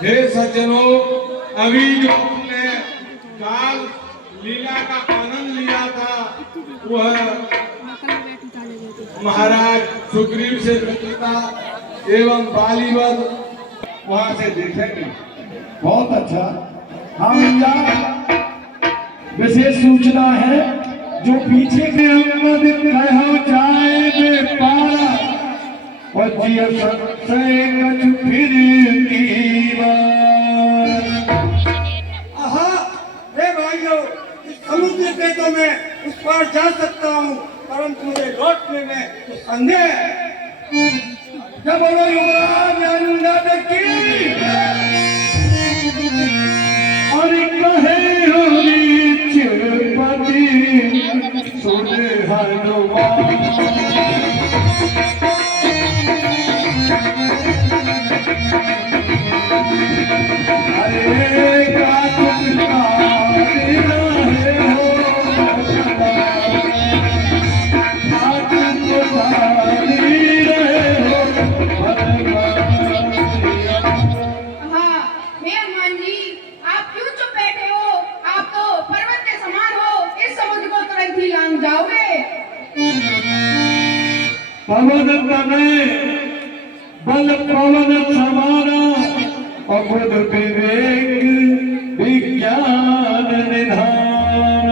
हे सज्जनों, अभी जो हमने काल लीला का आनंद लिया था वह महाराज सुग्रीव से मित्रता एवं बालीवध वहां से देखेंगे। बहुत अच्छा। हाँ भैया, विशेष सूचना है जो पीछे के अमद कहो जाए में पारा और जिया से कछ फिर की बार। आहा, हे भाइयों, इस समुद्र से तो मैं उस पार जा सकता हूँ, परंतु मुझे लौटने में तो संदेह है। जब बोलो युवराज अंगद की और कहे हरि चिरपति सुने हनुमान। अरे पवन तने बल पवन समाना अबुध विवेक विज्ञान निधान।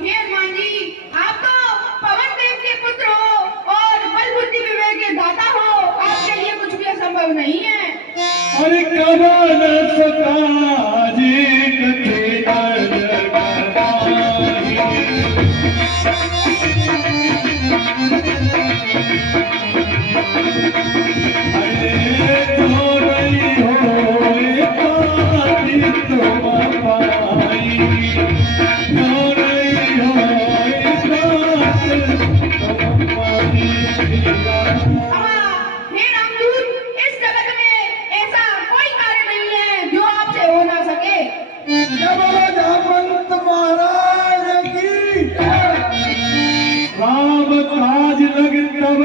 हे हनुमान जी, आप तो पवन देव के पुत्र हो और बल बुद्धि विवेक के दाता हो, आपके लिए कुछ भी असंभव नहीं है। अरे कवन सकाजी कठिन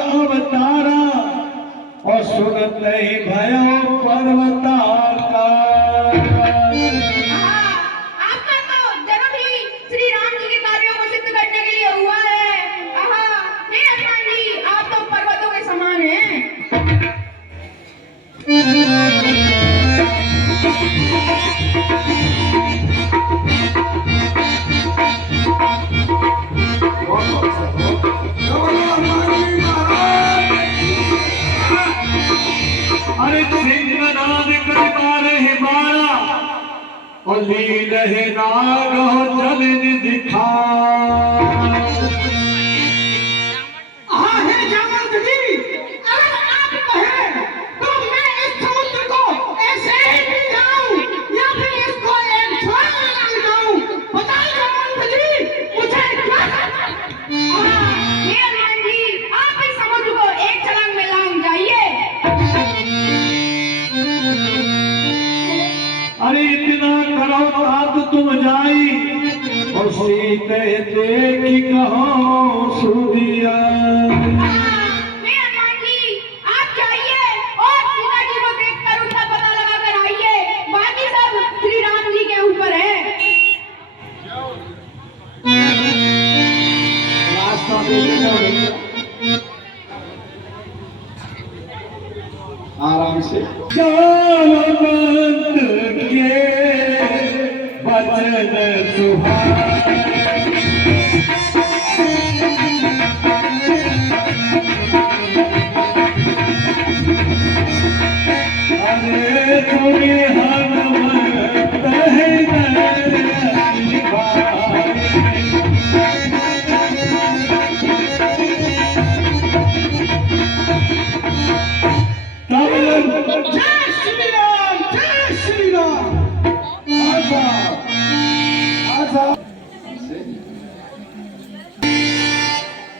अवतारा और सुगत नहीं भयो पर्वताकार। आपका तो जन्म ही श्री राम जी के कार्यों को सिद्ध करने के लिए हुआ है। हे हनुमान जी, आप तो पर्वतों के समान हैं। अरे सिंहनाद करता रहे मारा और ली रहे नाग चलन दिखा। हे जामवंत जी, अगर आप कहें तो मैं इस समुद्र को ऐसे ही पी जाऊं या फिर इसको एक छलांग लगा जाऊं। बताइए जामवंत जी, मुझे क्या करना है? हे हनुमान जी, आप इस समुद्र को एक छलांग में लांग जाइए। अरे इतना करो तात तुम जाई और सीते देखी कहो सुदिया। हे हनुमान जी, आप जाइए और सीता जी को देखकर उनका पता लगा कर आइए। बाकी सब श्री राम जी के ऊपर है। रास्ता देखेगा भैया, आराम से। जामवंत के वचन सुहाए अरे थोड़ी हनुमत है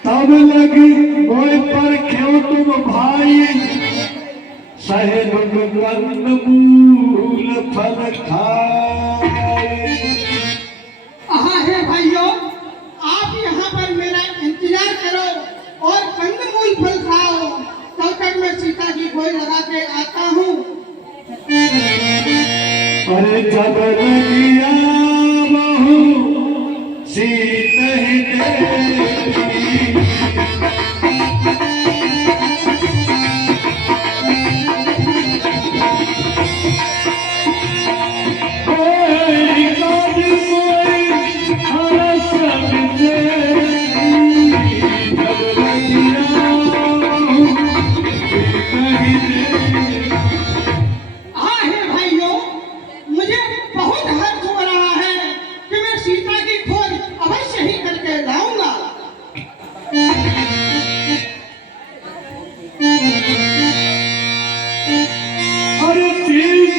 तब लगी मोय पर क्यों तुम भाई सहेलुग कंदमूल फल खाए। हे भाइयों, आप यहाँ पर मेरा इंतजार करो और कंदमूल फल खाओ। खोज लगा के आता हूँ। अरे जब लगिया बहू सीत ही देवी, कोई काज कोई हरस विजयी, जब लगिया बहू सीत ही देवी। हाँ है भाइयों, मुझे बहुत हर्ष हो रहा है कि मैं सीता की खोज अवश्य ही करके लाऊंगा। अरे तीर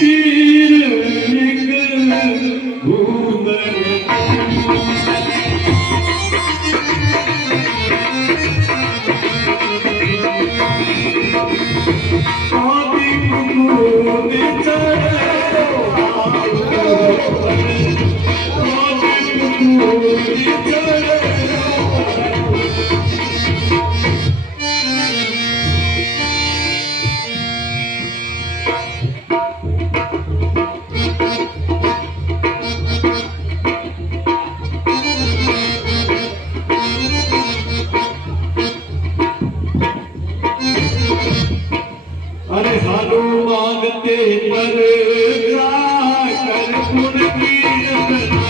तीर निकल भूंदर, आदि कुमुद चढ़ो, आदि कुमुद चढ़ो। अरे हनुमान ते पर कर पुन की रचना,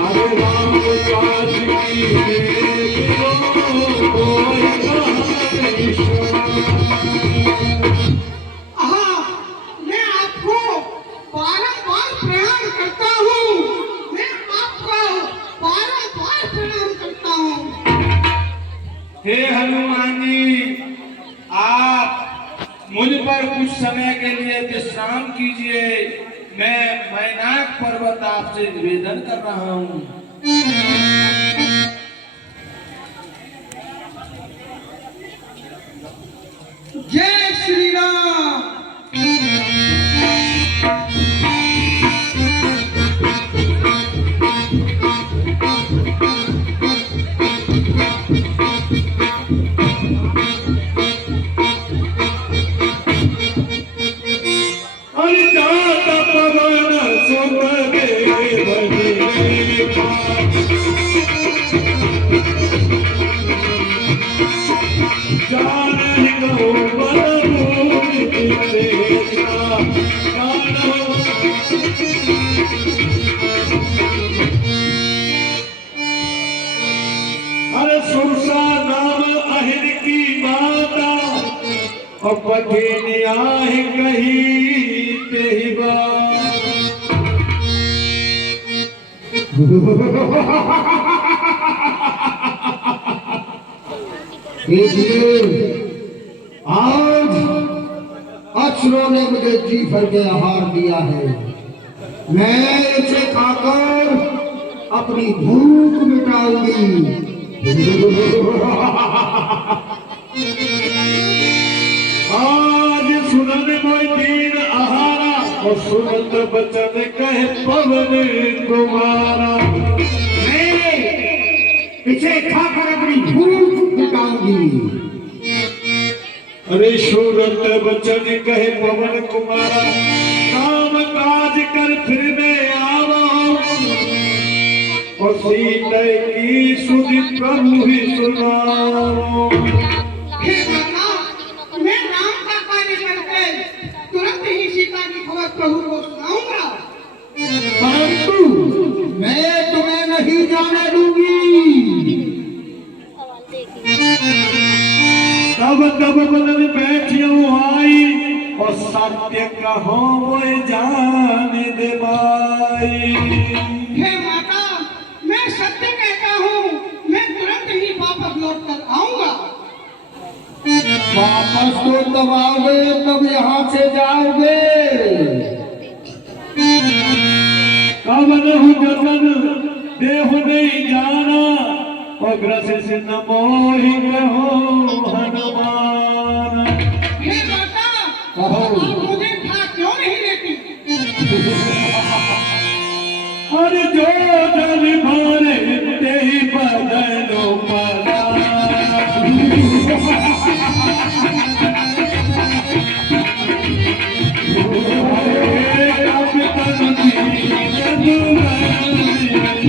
अरे राम काज की देखो कोई कहानी हाँ, मैं आपको बारंबार प्रणाम करता हूँ। मैं आपको बारंबार प्रणाम करता हूँ। हे हनुमान जी, आप मुझ पर कुछ समय के लिए विश्राम कीजिए। मैं मैनाक पर्वत आपसे निवेदन कर रहा हूँ। जय श्री राम। अरे जात पवन सुत देव जानहि कहो बल भूमि विशेषा, जानहो। अरे सुरसा नाम अहिर की माता, और पठे न्याय कही तेहि बात। आज अक्षरों ने मुझे जी भर के आहार दिया है। मैं इसे खाकर अपनी भूख मिटाऊंगी। आज सुनन मोय दीन आहारा, और सुनत बचन कहे पवन कुमारा। मैं इसे खाकर अपनी भूख मिटाऊंगी। अरे सुनत बचन कहे पवन कुमारा, काम काज कर फिर में आवो, और सीता की सुधि प्रभु ही सुनाओ। हे माता, मैं राम का कार्य करके तुरंत ही सीता की खबर प्रभु को सुनाऊंगा। परंतु मैं तुम्हें नहीं जाने दूंगी। तब तब बदल बैठियो आई, और सत्य कहो मोय जान दे माई। हे माता, मैं सत्य कहता हूँ, मैं तुरंत ही वापस लौट कर आऊंगा। वापस तो तब आओगे तब यहाँ से जाओगे। कब नहु जतन देहु नहीं जाना, और ग्रस से न मोहि कहो हनुमान। हे माता, कहो। आप मुझे खा क्यों नहीं लेती? और जो जल अरे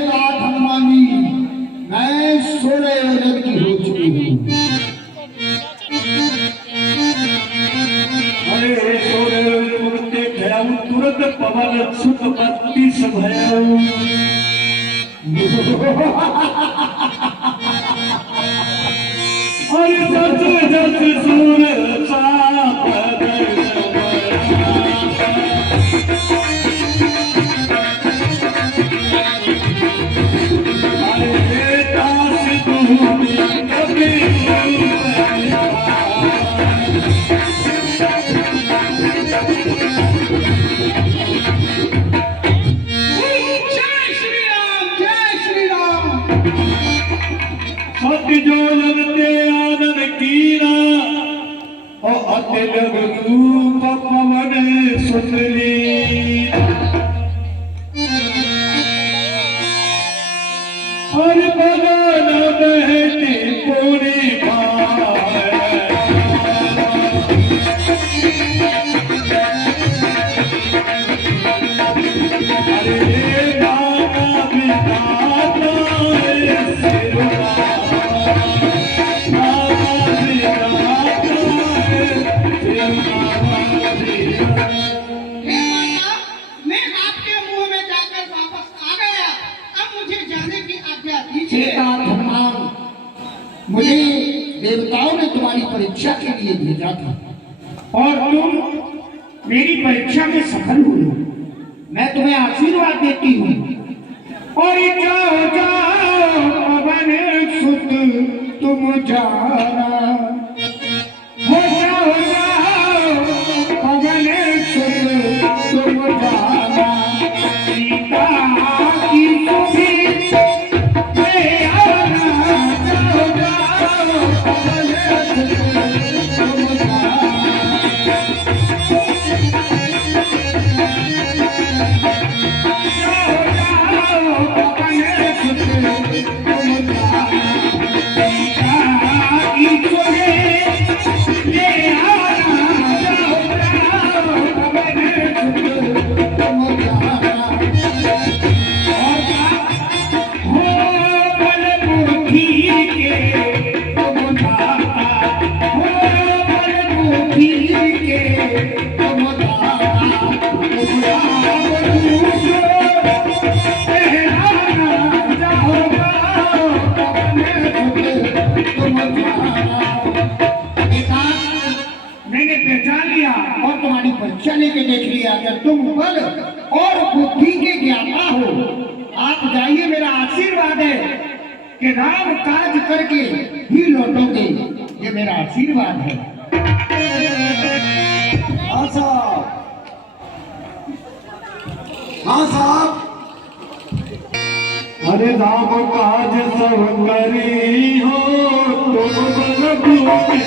नाथ हनुमान जी, मैं 16 योजन की हो चुकी हूँ। अरे सोरे मुक्ति भयाऊ तुरंत पवन सुख 32 भयाऊ। अरे जस जस सूर साप अरे दास तुम्हें कभी जय श्री राम, जय श्री राम। सत्य जो लगते आनंद कीना और अतिल रूप पवन सुंदरी और बगन बहती पूरी अरे गाना बिताता हे माता, मैं आपके मुंह में जाकर वापस आ गया। अब मुझे जाने की आज्ञा हे दीजिए। नाथ हनुमान, मुझे देवताओं ने तुम्हारी परीक्षा के लिए भेजा था और तुम मेरी परीक्षा में सफल हुए। मैं तुम्हें आशीर्वाद देती हूँ और जाओ जाओ पवन सुत तुम जाना, हो जाओ जाओ पवन सुत तुम जाना, सीता की सुधि ले आना, जाओ जाओ पवन सुत तुम जाना। मैंने पहचान लिया और तुम्हारी परीक्षा लेके देख लिया। अगर तुम बल और बुद्धि के ज्ञाता हो, आप जाइए। मेरा आशीर्वाद है कि राम काज करके ही लौटोगे। ये मेरा आशीर्वाद है। हाँ साहब, हाँ साहब। अरे राम काज सब करी हो तुम बल बुद्धि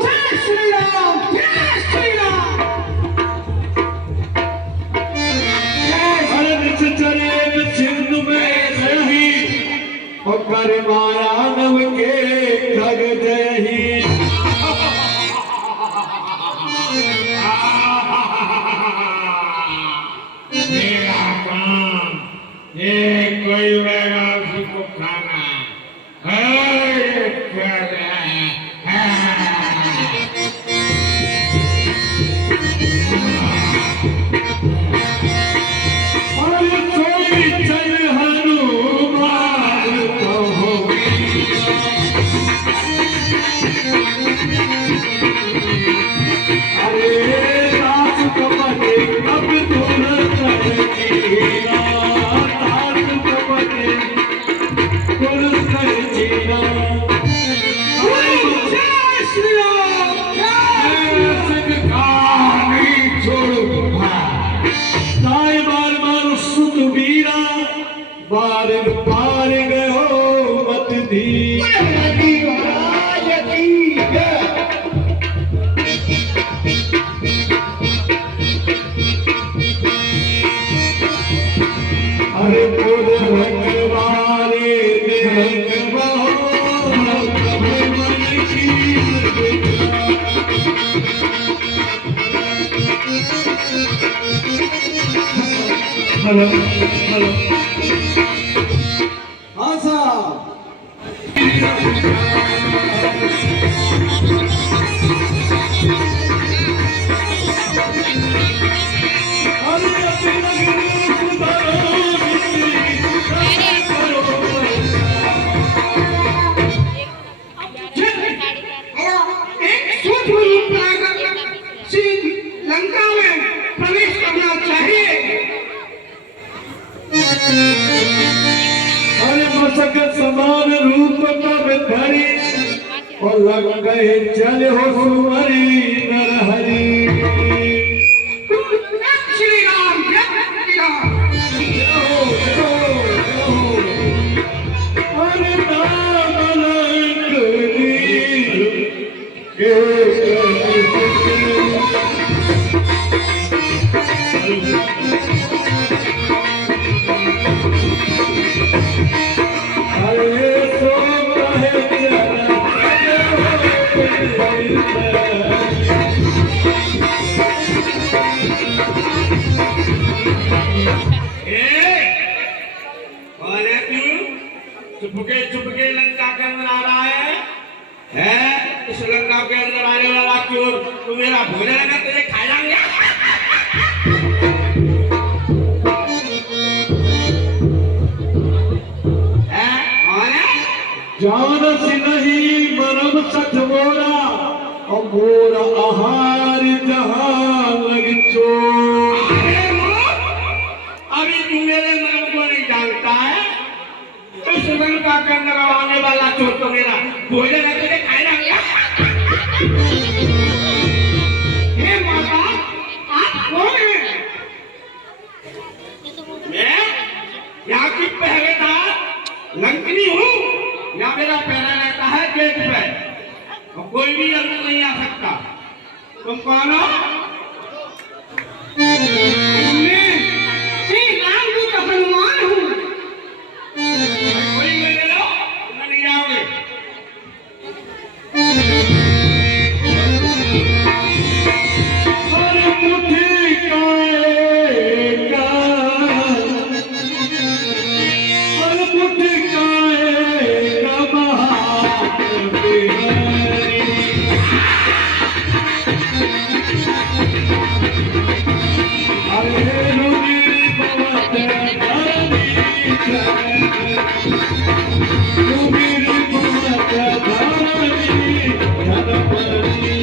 जय श्री राम, जय श्री राम। अरे निश्चरे सिंधु में रही और कर माया नव के खग जही। मेरा काम ये कोई उड़ेगा उसी को खाना है। ये कर रहा है। और कोई चल हनुमान कहो अरे दास कपटे अब तुरंत जीना, दास कपटे तुरंत जीना। जय श्री राम, जय नहीं छोड़ूंगा। ताई बार बार सुत वीरा बार पार गयो मत धी। हेलो हेलो हाँ साहब एक सूक्ष्म रूप लाकर श्री लंका में प्रवेश करना चाहिए। अरे मसक समान रूप तब धरी और लग गए चल हो सुमरी नरहरी श्री राम जय राम। अरे नाम लंकनी अरे सो कहे चुपके लंका के अंदर आ रहा है इस लंका के अंदर आने वाला चोर तू मेरा भोजन है ना तुझे खा जाएंगे। जान सी नहीं मरम सठ मोरा और मोरा आहार जहां लग चोर अभी तू मेरे मर्म को नहीं जानता है इस लंका के अंदर आने वाला चोर तो मेरा भोजन है तुझे खा जाएंगे। हे माता आप कौन हैं? मैं यहाँ की पहरेदार लंकनी हूँ यहाँ मेरा पहरा रहता है गेट पे और कोई भी अंदर नहीं आ सकता। तुम कौन हो? मैं श्री राम जी का हनुमान हूँ। कोई मेरे लो तुम नहीं जाओगे। हर मुट्ठी काएगा हर मुट्ठी काएगा महान बिहारी अरे रुनी पवत धरनी रुनी पवत धरनी धनपरनी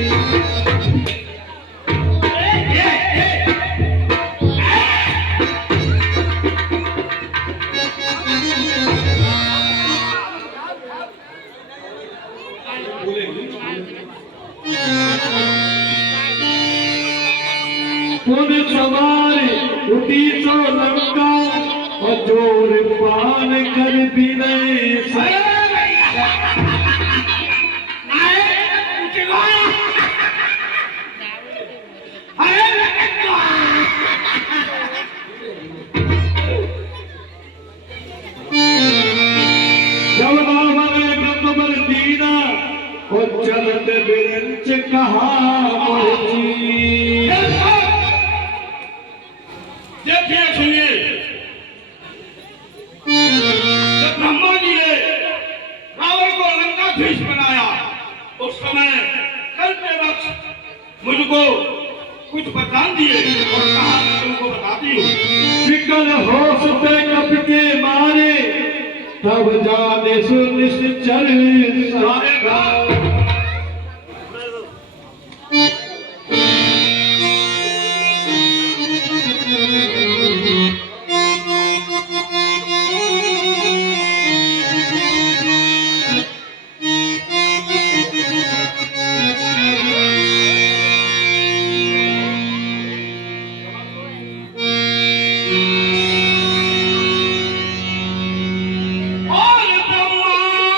खुद सवारी उठी सो लंका और जोर पान कर भी नहीं जब बाबा गंबर दीना और चलत बिरंच कहा देखिए सुनिए जब ब्रह्मा जी ने रावण को लंकाधीश बनाया उस समय कल्पे वक्त मुझको कुछ वरदान दिए और कहा मैं तुमको बताती हूँ। विकल होश पे कप के मारे तब जाने सुनिश्चर सारे और ब्रह्मा ने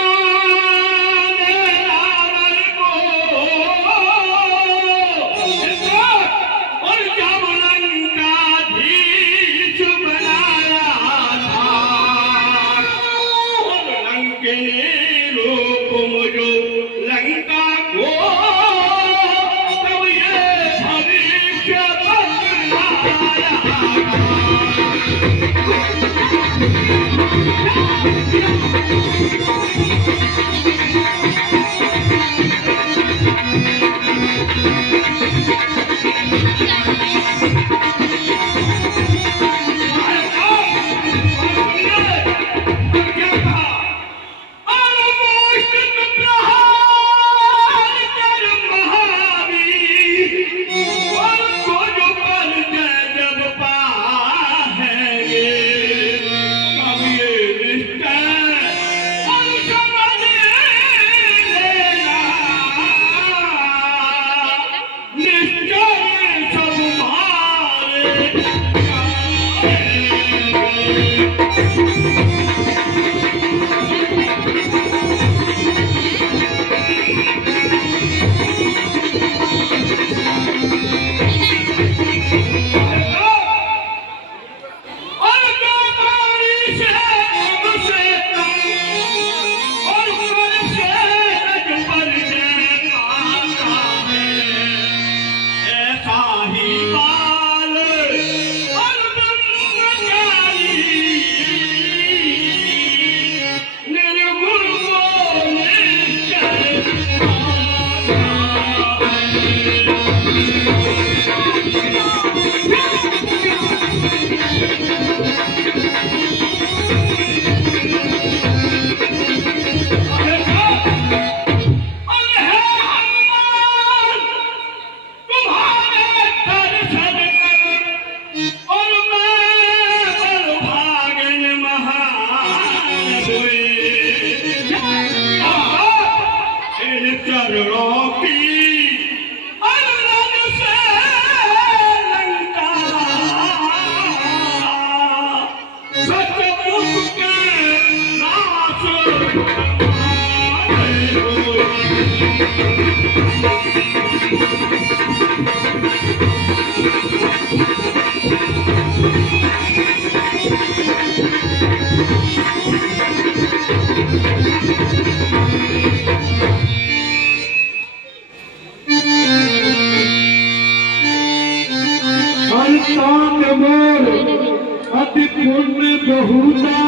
अति पुण्य बहुता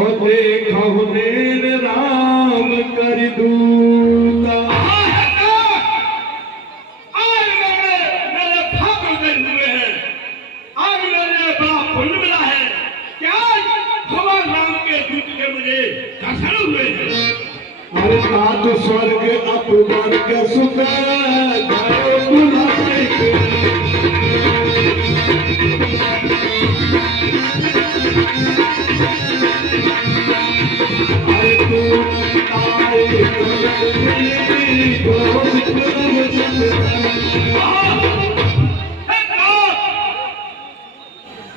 और देखो नेर राम कर दूता। आज मेरे भाग्य उदय हुए हैं, आज मेरे बड़ा पुण्य मिला है क्या भगवान राम के दूत के मुझे दर्शन हुए हैं। अरे नाथ स्वर्ग अपमान के सुख गए बुलाने के। अरे तू तारे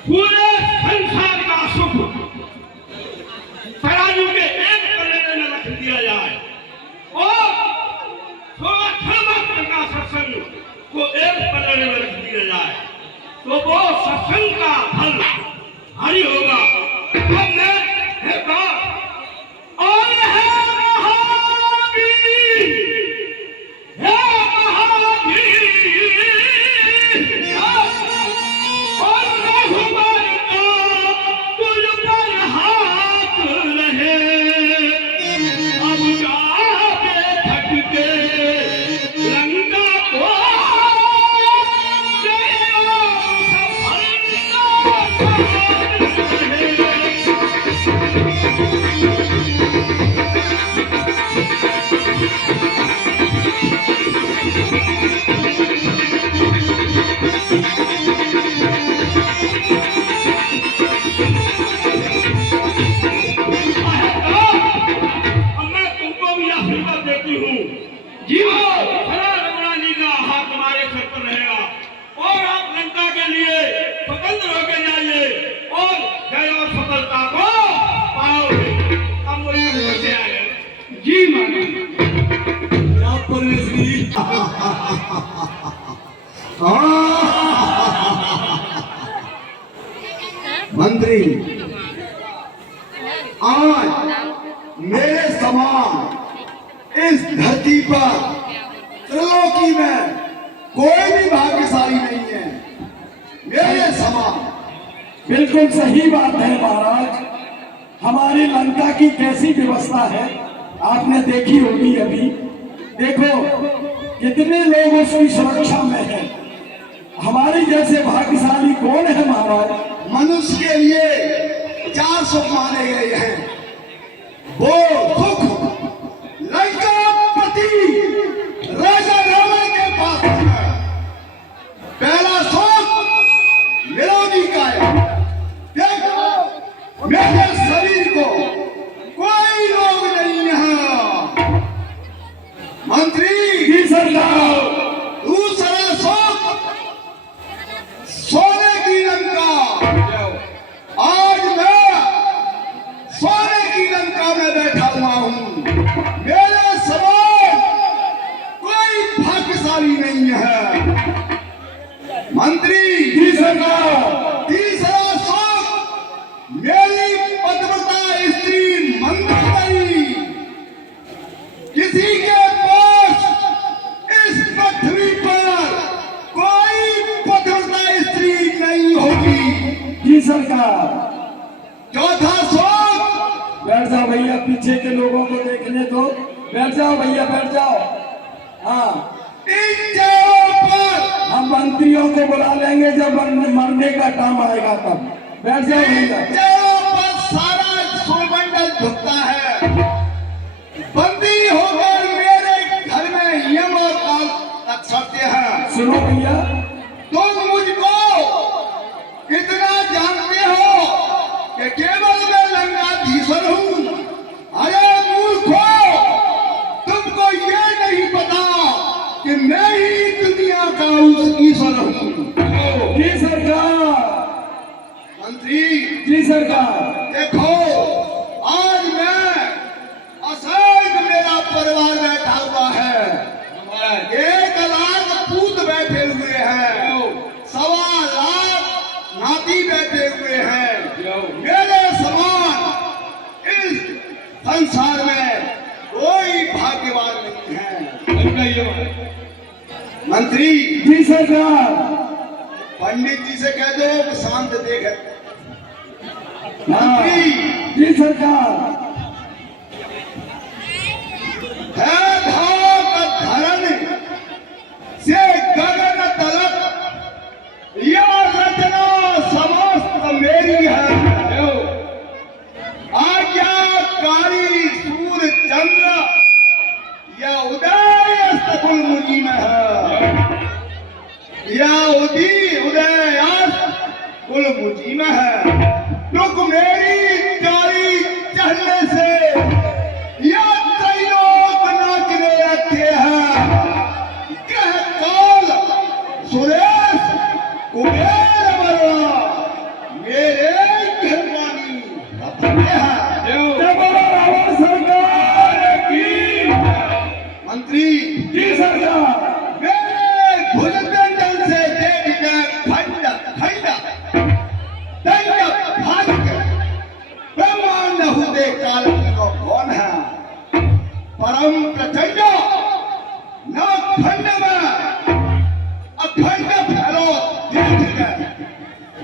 पूरे संसार का सुख तराजू के एक पलड़े में रख दिया जाए और का सत्संग को एक पलड़े में रख दिया जाए तो वो सत्संग का फल भारी होगा। अब मैं और है महावीर, है महावीर और रघुबर का तुझ पर हाथ रहे। अब जाके भटके लंका को देती हूँ जीवो भला रघुनाथ जी का हाथ तुम्हारे सर पर रहेगा और आप लंका के लिए स्वतंत्र होकर जाइए और जय और सफलता को पाओगे। अब मुझे बचे आए जी माने क्या परवेश जी। मंत्री आज मेरे समान इस धरती पर त्रिलोकी में कोई भी भाग्यशाली नहीं है मेरे समान। बिल्कुल सही बात है महाराज। हमारी लंका की कैसी व्यवस्था है आपने देखी होगी अभी। देखो कितने लोग उसकी सुरक्षा में हैं। हमारे जैसे भाग्यशाली कौन है महाराज। मनुष्य के लिए 4 सुख माने गए हैं। वो सुख लंकापति राजा रावण के पास है। पहला सुख निरोगी काया। देखो मेरे शरीर को कोई रोग नहीं है। मंत्री जी सरकार। दूसरा सुख सोने की लंका। आज मैं सोने की लंका में बैठा हुआ हूँ। मेरे समान कोई भाग्यशाली नहीं है। मंत्री जी सरकार। तीसरा सुख मेरी पतिव्रता स्त्री मंदोदरी। किसी के पास इस पृथ्वी पर कोई पतिव्रता स्त्री नहीं होगी। जी सरकार। चौथा सुख बैठ जाओ भैया, पीछे के लोगों को देखने दो। बैठ जाओ भैया बैठ जाओ। हाँ मंत्रियों को बुला लेंगे जब मरने का टाइम आएगा तब। बैठ जाओ भैया। पर सारा सुमंडल झुकता है, बंदी होकर मेरे घर में यम और काल तक सड़ते हैं। सुनो भैया, तुम मुझको कितना जानते हो कि केवल मैं लंकाधीश्वर हूँ? अरे मूर्खो, तुमको ये नहीं पता कि मैं ही दुनिया का उस ईश्वर हूँ। जी सरकार। मंत्री जी सरकार। देखो, आज मैं असंग मेरा परिवार बैठा हुआ है, 1 लाख पूत बैठे हुए हैं, 1.25 लाख नाती बैठे हुए हैं। मेरे समान इस संसार में कोई भाग्यवान नहीं है। मंत्री जी सरकार। पंडित जी से कह दो कि शांत देख। हाँ, मंत्री जी सरकार। है धाक धरन से गगन तलक, यह रचना समस्त मेरी है। आज्ञाकारी सूर्य चंद्र या उदय अस्त कुल मुनि में है, या उदय अस्त कुल मुनि में है। टुक मेरी प्यारी चढ़ने से या त्रैलोक नाचने लगते हैं। ग्रह काल सुरेश कुबेर बरुआ मेरे घरवानी अपने हैं। जय बोलो रावण सरकार की। मंत्री जी सरकार। मेरे भुजदंड से देख कर खंड खंड दंड भाग ब्रह्मांड हुदे काल को कौन है? परम प्रचंड नवखंड में अखंड फैलो देख कर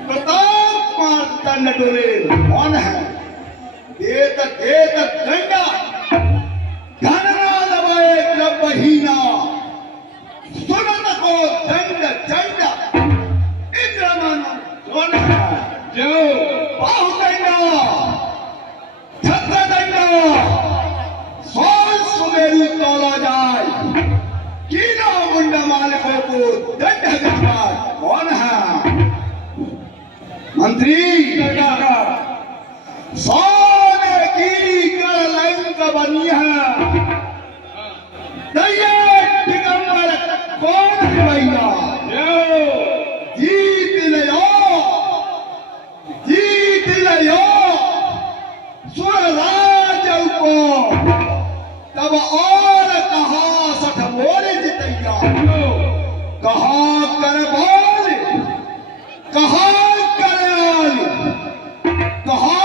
प्रताप मार्तंड डोले कौन है? देत देत दंड घनना दबाए द्रव्यहीना, सुनत को दंड चंड इंद्रमन कौन है? जो बाहुदंड छत्रदंड सोल सुमेरु तोला जाए, कीनो मुंड मालिकों को दंड देगा कौन है? मंत्री सोने की कलंक बनी है, दैया दिगंबर कौन है भैया? जीत लियो सुरराज को, तब और कहा सठ मोरे जितैया। कहा कर बोल, कहा करे आल, कहा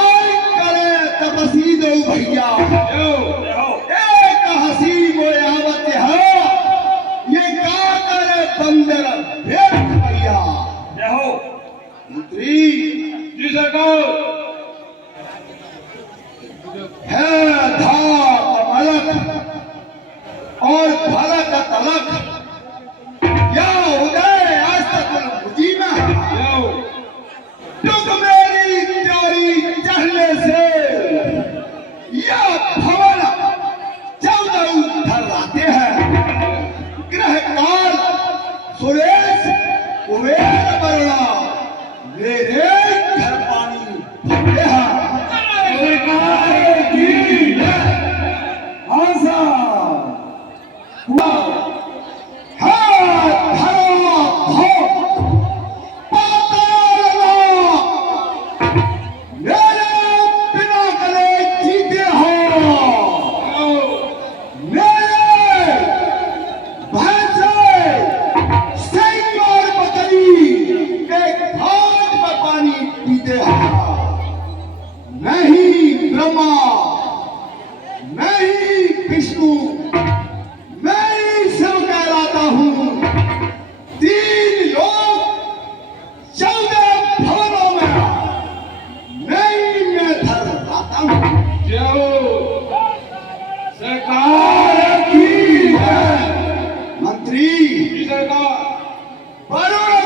करे तपसी दो भैया। एक हसी मोयावत है, ये का करे बंदर भेड़ भैया। मंत्री जी सरकार। है धाक मलक और फलक तलक, या उदय अस्त मुझी में है। टुक मेरी प्यारी चढ़ने से या भवन 14 थर्राते हैं। ग्रह काल सुरेश कुबेर बरुआ मेरे घर पानी भरते हैं। सरकार की। हाँ साहब। नहीं ब्रह्मा, नहीं विष्णु, मैं ही शिव कहलाता हूँ। 3 लोग 14 भवनों में नहीं मैं धर्माता हूँ। सरकार की। मंत्री जी सरकार। वरुण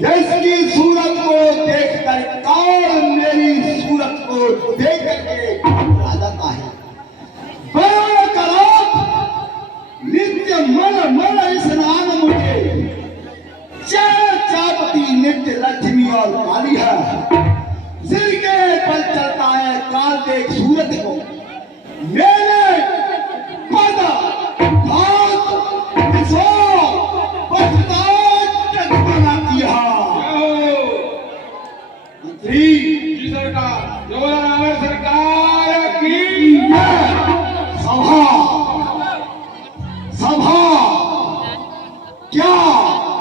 जिसकी सूरत को देखकर काल मेरी सूरत को देख करके घबरा जाता है। बड़ा करात नित्य मन मन स्नान मुझे चापती नित्य लक्ष्मी और काली है। सिर के पर चलता है काल देख सूरत को मेरे पद हाथ मंत्री जी सरकार, जोरावर सरकार की सभा सभा क्या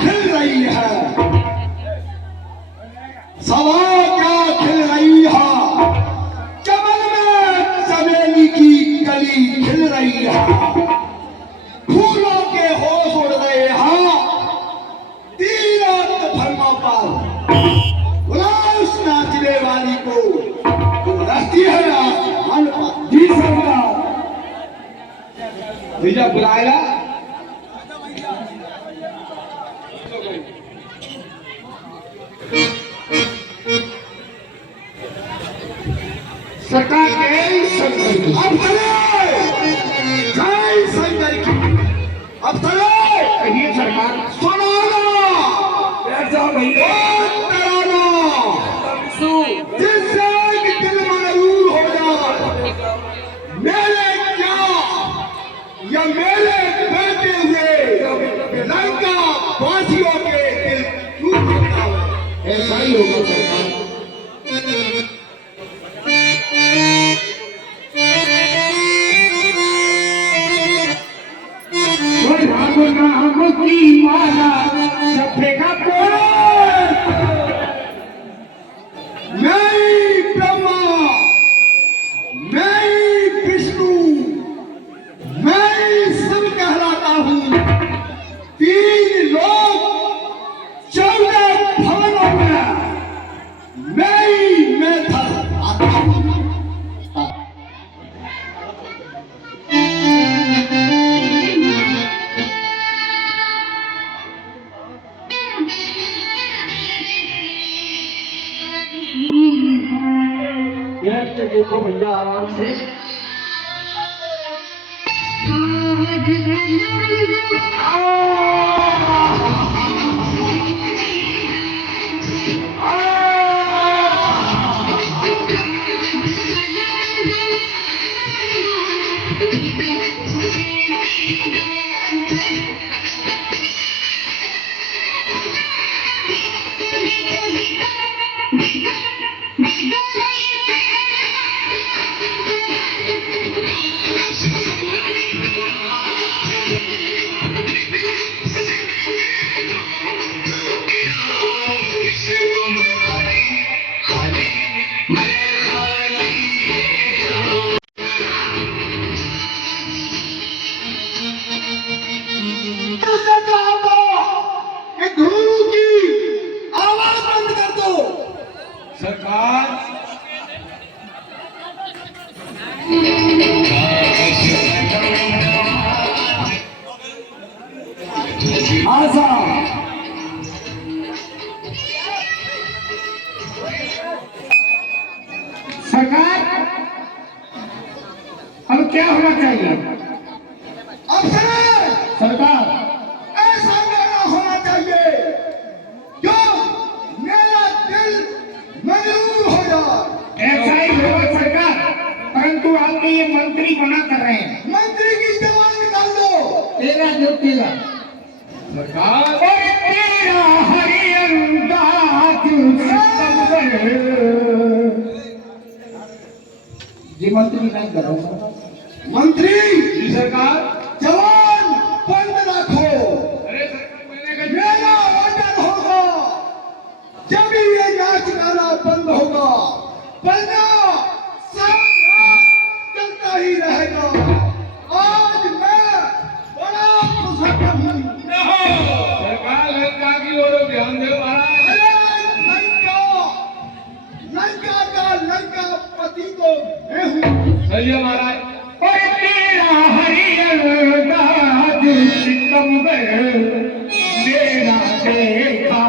खिल रही है, सभा क्या खिल रही है, चमन में चमेली की कली खिल रही है, फूलों के होश उड़ रहे हैं तीरथ धर्मों पर। उस नाचने वाली को जो रहती है आसमान पर। जी सरकार, भैया बुलाएगा। सरकार जय शंकर की। अब जय शंकर की। अब कहिए सरकार। सुनो ना, बैठ जाओ भैया। जिससे दिल मगरूर हो जाए, मेरे क्या या मेरे बेटे हुए लंका वासियों के दिल टूट जाता है। ऐसा ही होगा सरकार। राम की माला जपेगा मैं ब्रह्मा, मैं विष्णु, मैं सब कहलाता हूँ। 3 लोग 14 भवनों में मैं था आता हूँ। देखो भैया आराम से। सरकार, आशा सरकार, अब क्या होना चाहिए? अब सरकार, ऐसा मेरा होना चाहिए जो मेरा दिल मजबूर हो जाए। ऐसा ही होगा सरकार, परंतु आप ये मंत्री बना कर रहे हैं। मंत्री की जवान निकाल दो। तेरा जो तेरा सरकार, तेरा हरि अंदाज जी मंत्री नहीं कराऊंगा। मंत्री जी सरकार। जवान बंद रखो। अरे सरकार, मैंने कहा मेरा ऑर्डर होगा जब ये नाच गाना बंद होगा, वरना सब रात चलता ही रहेगा। आज मैं बड़ा प्रसन्न हूँ। सरकार, लंका की ओर ध्यान दे महाराज। अरे लंका का लंका पति तो मैं हूँ। सही है महाराज। और तेरा हरि अंदाज सितमगर मेरा देखा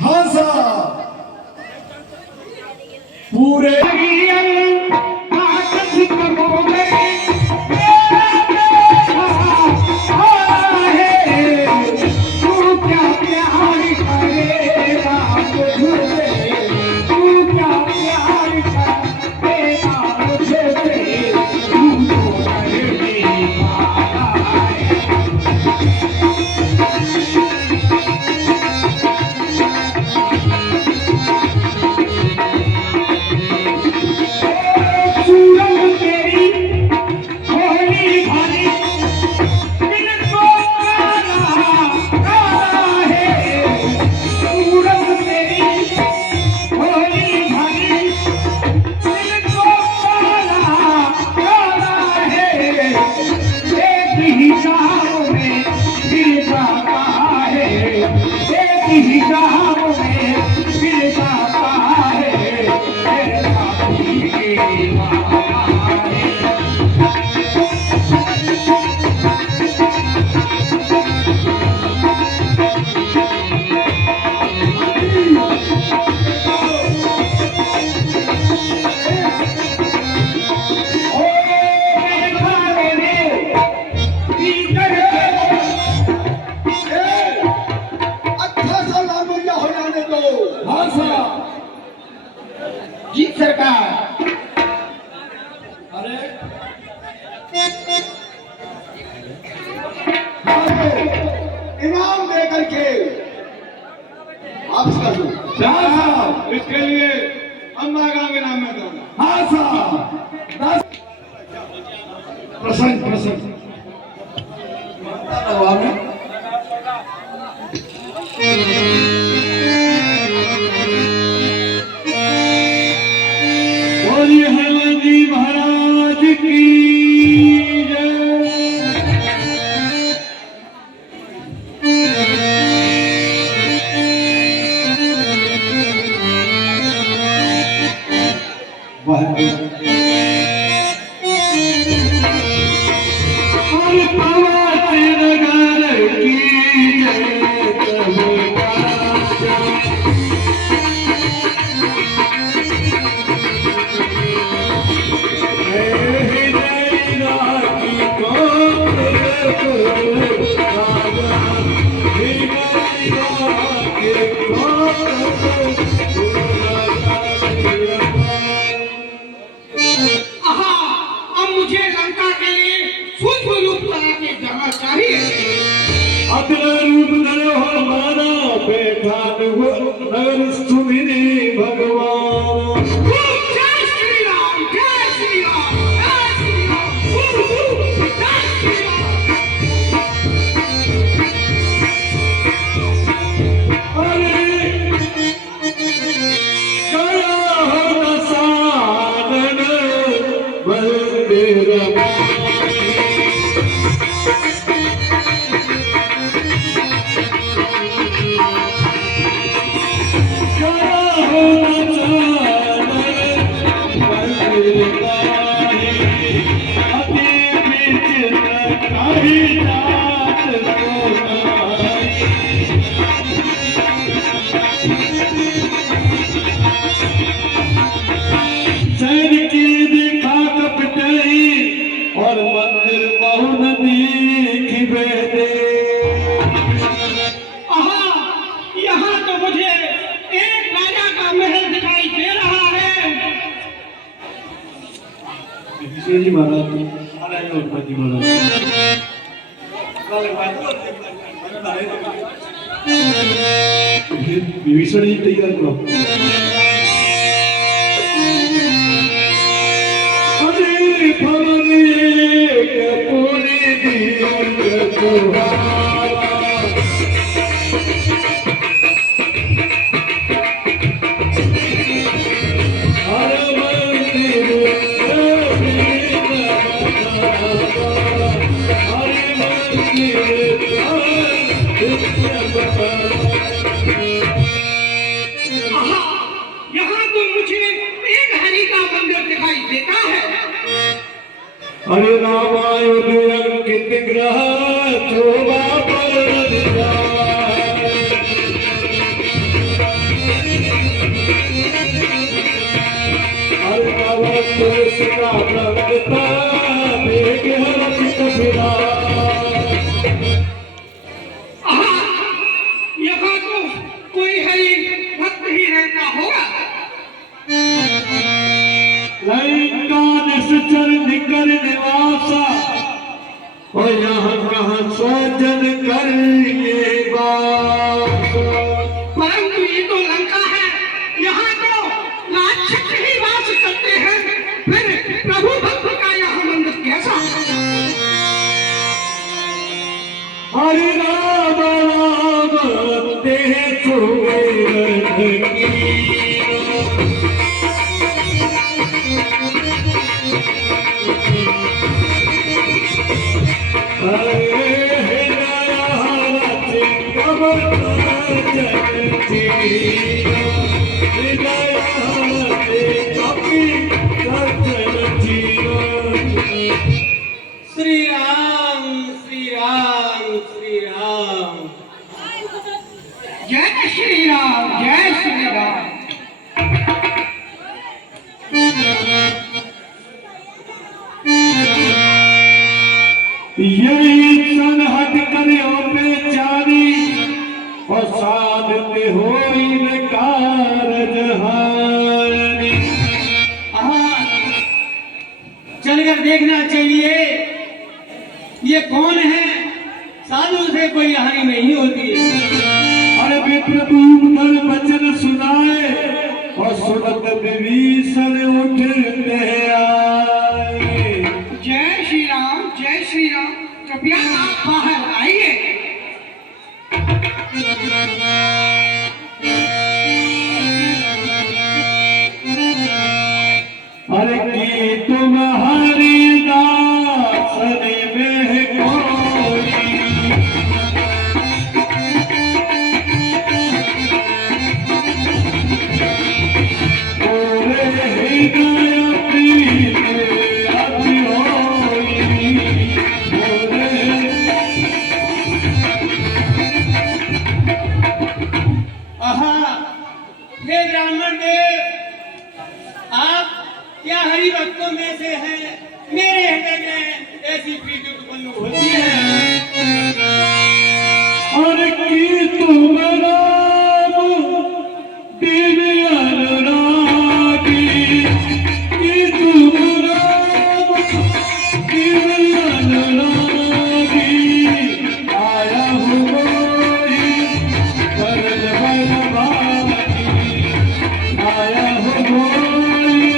हाँ साहब, पूरे अच्छा सा लामुल्ला हो जाने दो। हाँ साहब। जी सरकार। अरे इनाम दे करके वापस कर दो। हाँ साहब। इसके लिए हम आगामी नाम में दूंगा। हाँ साहब। प्रसन्न प्रसन्न बोलिए हनुमान जी महाराज की जय। आहा, अब मुझे लंका के लिए सूक्ष्म रूप बना के जाना चाहिए। अपना रूप धरो हमारा बेखान हो नगर सुमिरे भगवान। जय श्री राम, जय श्री राम, जय श्री राम, जय श्री राम। अरे कया हो साधन बलदे सैन की देखा कपटई और मंदिर बहु नदी बेदे। आहा, यहाँ तो मुझे एक राजा का महल दिखाई दे रहा है। विश्वजी जी महाराज महाराज और जी महाराज विभीषण जी तैयार करो। अरे भवने कपूरी दीन तुम्हारा हर आहा, यहाँ तो मुझे एक हरि का मंदिर दिखाई देता है। हरे रामायुध अंकित ग्रह शोभा पर हरे नव तुलसिका प्रवृत्ता मेघ हरसित फिरा यहाँ तो कोई हरि भक्त ही रहता होगा। लंका निश्चर निकर निवासा और यहाँ कहाँ स्वजन कर ये बात। परंतु ये तो लंका है, यहाँ तो राक्षस ही वास करते हैं। फिर प्रभु भक्त का यहाँ मंदिर कैसा? हरि राम राम तेरे सुमेरन की श्री राम श्री राम श्री राम। जय श्री राम जय श्री राम। यही सन हट करो पे चारी और साधते हो इन कारज हानि। चलकर देखना चाहिए ये कौन है। साधु से कोई हानि नहीं होती। अरे विप्रदूमन वचन सुनाए और सुनत विभीषण उठते आए। जय श्री राम जय श्री राम। कृपया आप बाहर आइए। अरे की तुम्हारी दासन में कोई पूरे हृदय प्रीत अति होई। हे ब्राह्मण देव, आप क्या हरि भक्तों में से हैं? मेरे हृदय में ऐसी प्रीति उत्पन्न होती है। और की तुम राम दिव्य अनुरागी, की तुम राम दिव्य अनुरागी। आया हूँ मोहि करज बलवानी, आया हूँ मोहि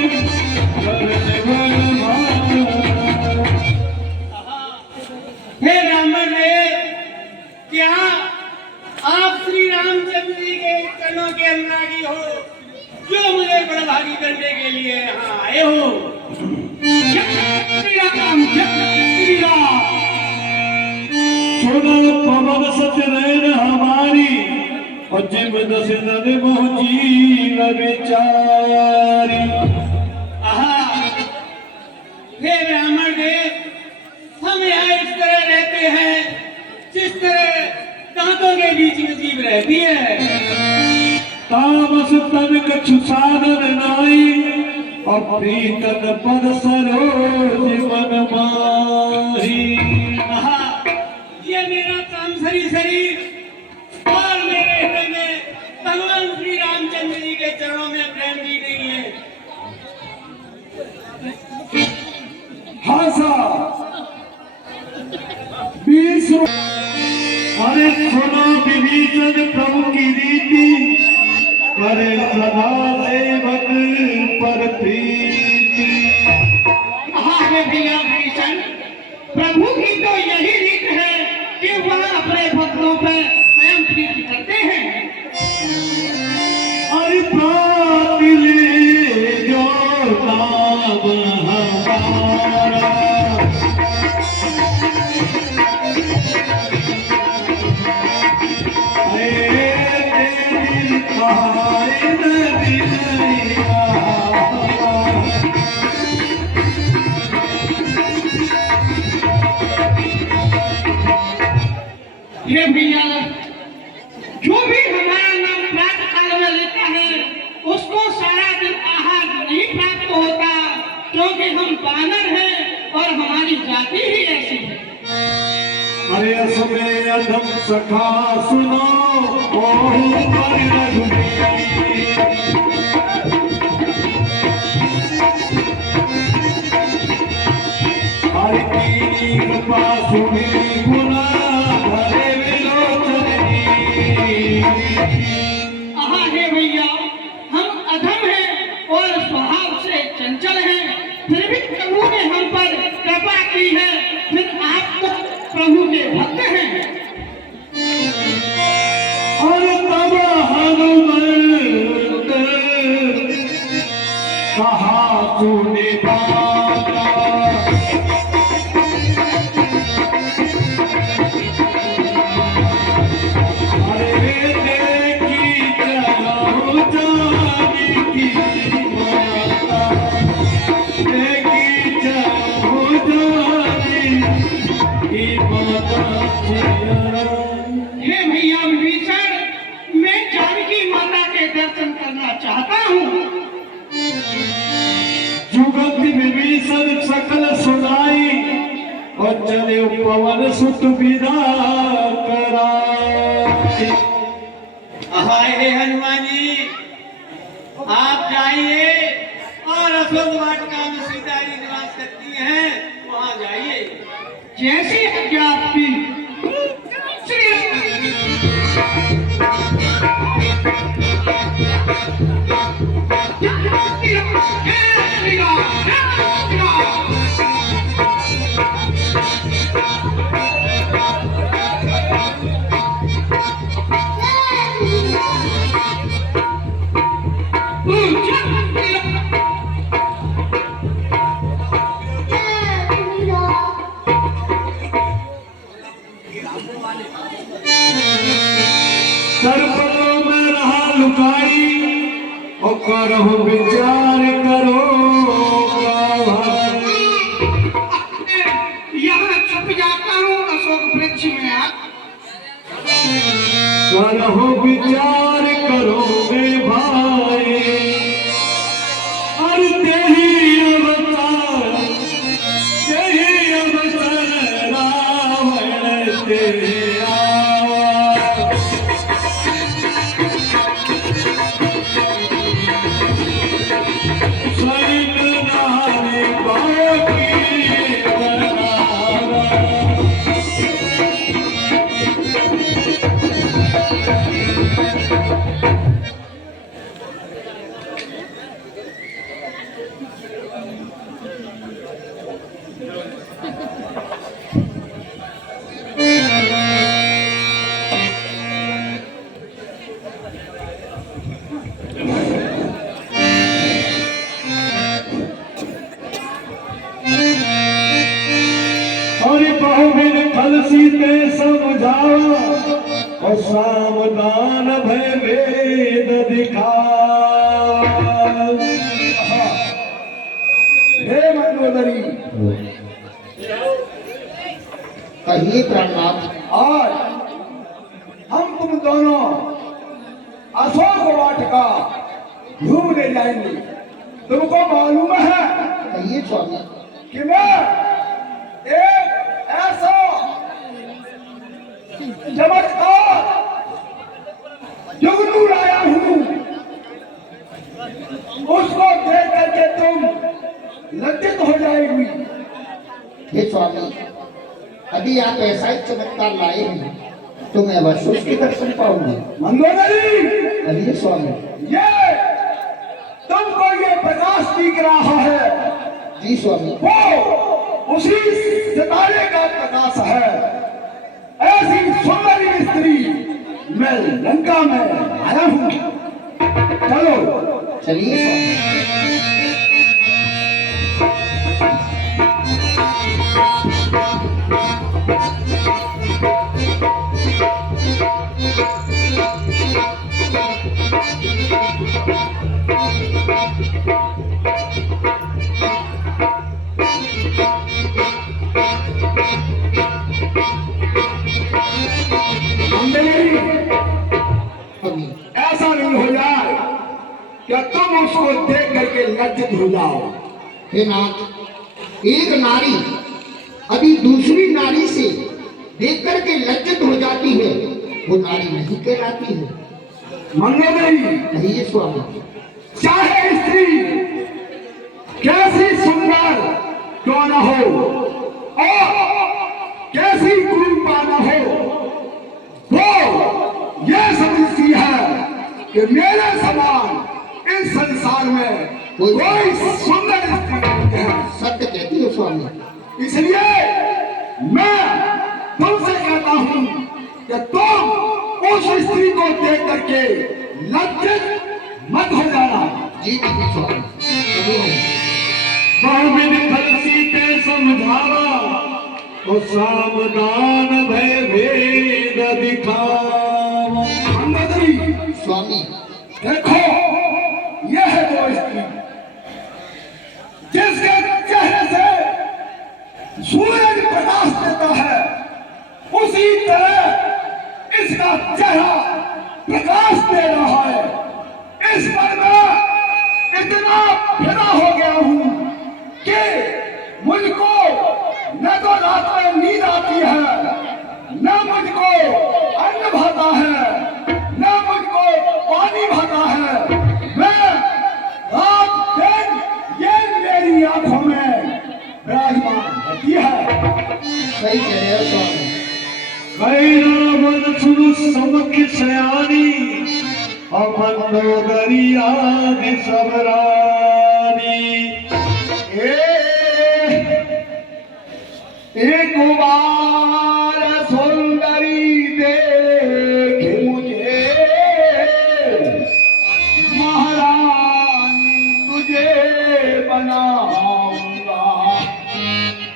करज बलवानी। हे ब्राह्मण देव, क्या आप श्री रामचंद्र जी के चरणों के अनुरागी हो, जो मुझे बड़ा भागी करने के लिए यहाँ आए हो? श्री राम श्री राम। सुनो पवन सच रैन हमारी और जिम दस नन मोही विचारी। हे ब्राह्मण देव, हम यहाँ इस तरह रहते हैं जिस तरह दांतों के बीच में जीव रहती है। तामस तन कछु साधन नाई और प्रीतन पद सरोज मन माही। ये मेरा तामसरी शरीर और मेरे हृदय में भगवान श्री रामचंद्र जी के चरणों में प्रेम भी नहीं है। हासा 20 अरे सुनो विभीषण प्रभु की रीति करे सदा सेवक पर प्रीति। हे भैया भीषण, प्रभु की तो यही रीत है कि वह अपने भक्तों पर स्वयं प्रीति करते हैं। अरे प्राप्ति ले जो नाम हमारा, दिल खाए दिलैया। हे भैया, जो भी हमारा नाम प्राप्त काल में लेता है उसको सारा दिन आहार नहीं प्राप्त होता, क्योंकि हम बानर हैं और हमारी जाति ही ऐसी है। अरे असमय अधम सखा सुनो ओहु पर रघुवीर। हरि की कृपा सुनी गुना भरे विलोचनी। हे भैया, हम अधम हैं और स्वभाव से चंचल हैं, फिर भी प्रभु ने हम पर कृपा की है, फिर आप तो प्रभु के भक्त हैं। और तब हनुमंत कहा तूने बाता। अरे देखी चलो जानकी माता, देखी चलो जानकी माता। हे भैया विभीषण, मैं जानकी माता के दर्शन करना चाहता हूँ। जुगत विभीषण सकल सुनाई और चले पवन सुत विदा कराई। हाय हे हनुमान जी, आप जाइए और अशोक वाटिका में सीता जी निवास करती हैं, वहाँ जाइए। जैसी आज्ञा आपकी। श्री सर्वों में रहा लुकाई और करो विचार करो यहाँ छुप जाता हूँ अशोक वृक्ष में। आप करो विचार करो वे भाई। और तेही अवतार रावण तेरे सीते समझावा और सावधान भय वेद दिखावा। हे मंदोदरी, कहिए प्राणनाथ। आज हम तुम दोनों अशोक वाटिका घूमने जाएंगे। तुमको मालूम है कहिए स्वामी। कि मैं एक ऐसा चमत्कार जुगनू लाया हूँ, उसको देख करके तुम लज्जित हो जाएगी। हे स्वामी, यदि आप ऐसा ही चमत्कार लाए हैं तो मैं अवश्य उसके दर्शन पाऊंगी। मंदोदरी, कहिए स्वामी। ये तुमको ये प्रकाश दिख रहा है, जी स्वामी। वो उसी सितारे का प्रकाश है। ऐसी सुंदरी स्त्री मैं लंका में आया हूँ। चलो चलिए स्वामी। उसको देख करके लज्जित हो जाओ। हे नाथ, एक नारी अभी दूसरी नारी से देख करके लज्जित हो जाती है, वो नारी नहीं कहलाती है। मंगोदरी, कहिए स्वामी। चाहे स्त्री कैसी सुंदर क्यों न हो और कैसी कुरूपा न हो, वो ये समझती है कि मेरे समान इस संसार में कोई सुंदर स्त्री नहीं है। सत्य कहती हो स्वामी। इसलिए मैं तुमसे कहता हूं कि तुम उस स्त्री को देख करके लज्जित मत हो जाना। जी जी स्वामी। बहुविध खलसी के समझावा तो सावधान भय भेद दिखावा। मंगोदरी, स्वामी। देखो यह है वो स्त्री जिसके चेहरे से सूरज प्रकाश देता है, उसी तरह इसका चेहरा प्रकाश दे रहा है। इस पर मैं इतना फिदा हो गया हूं कि मुझको न तो रात में नींद आती है, न मुझको अन्न भाता है, न मुझको पानी भाता है। मैं रात दिन ये मेरी आंखों में विराजमान रहती है। सही कह रहे हो स्वामी। कैरावत सुनु समख सयानी मंदोदरी आदि सबरानी। एक बार सुंदरी देख मुझे महारानी तुझे बनाऊंगा,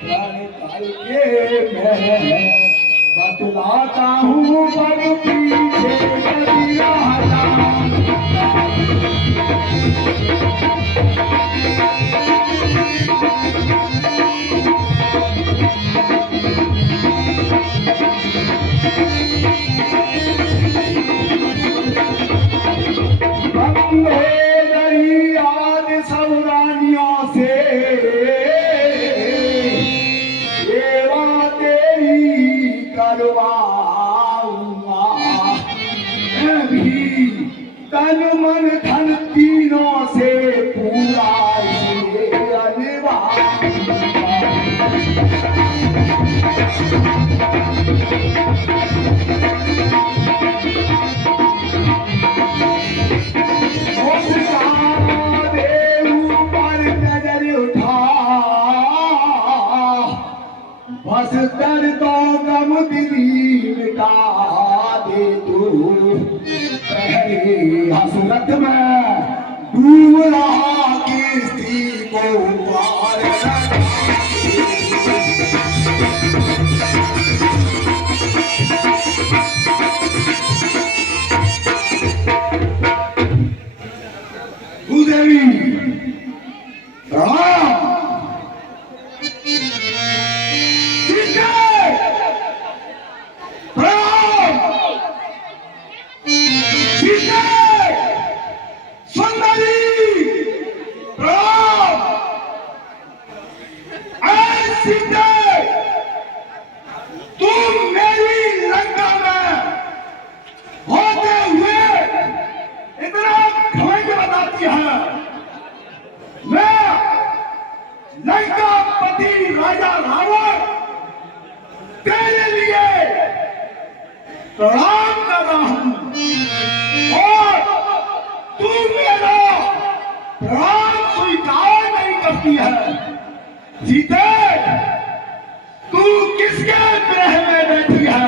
प्रण करके मैं बतलाता हूँ पर पीछे करिया आदि सौरानियों से सेवा तेरी करवाऊंगा। मैं भी तन मन धन तीनों से पूरा इसे अनिवार्य। बस दर्दों गम दिली मिटा दे तू, पहली हसरत में डूब रहा किस्ती को पार लगा। भूदेवी राम तुम मेरी लंका में होते हुए इतना घमंड बताती है। मैं लंका पति राजा रावण तेरे लिए प्रणाम कर रहा हूं और तू मेरा प्रणाम स्वीकार नहीं करती है। सीते, तू किसके ग्रह में बैठी है?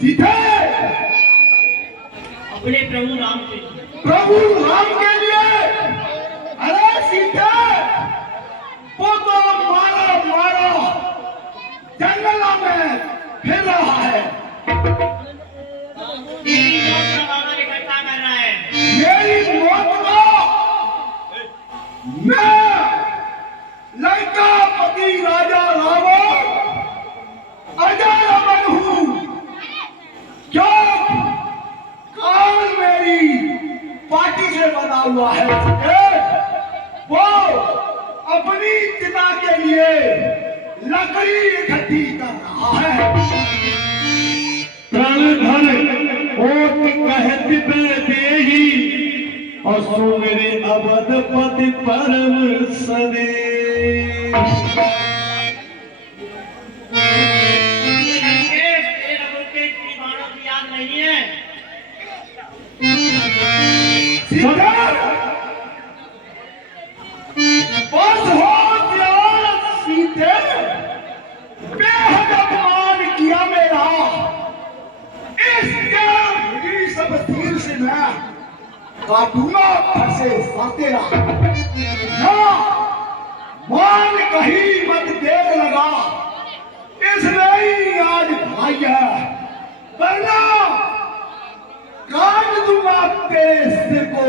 सीते, अपने प्रभु राम से। प्रभु राम के लिए। अरे सीते, वो तो मारा मारा जंगलों में फिर रहा है। तेरी मौत का बाबा इकट्ठा कर रहा है। मेरी मौत को मैं लंका पति राजा रावण अजय अमर हूं। क्यों? काल मेरी अपनी चिता के लिए लकड़ी इकट्ठी कर रहा है। प्रणधर ओट कहत देही और सो मेरे अवध पति परम सदे। नहीं है बस हो प्यार सीते, बेहद अपमान किया मेरा। इस सब तीर से मैं काटूंगा फंसे तेरा। मान कहीं मत देर लगा, इसलिए ही आज भाई है, वरना काट दूंगा तेरे सिर को,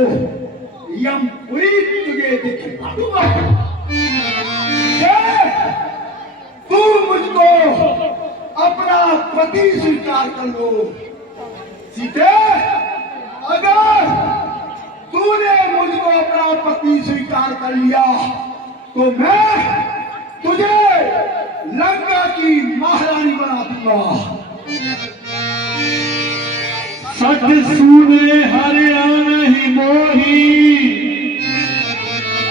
यमपुरी तुझे दिखा दूंगा। तू मुझको अपना पति स्वीकार कर लो सीते। अगर तूने मुझको अपना पति स्वीकार कर लिया तो मैं तुझे लंका की महारानी बना दूंगा। सच सुने हरिया नहीं मोही,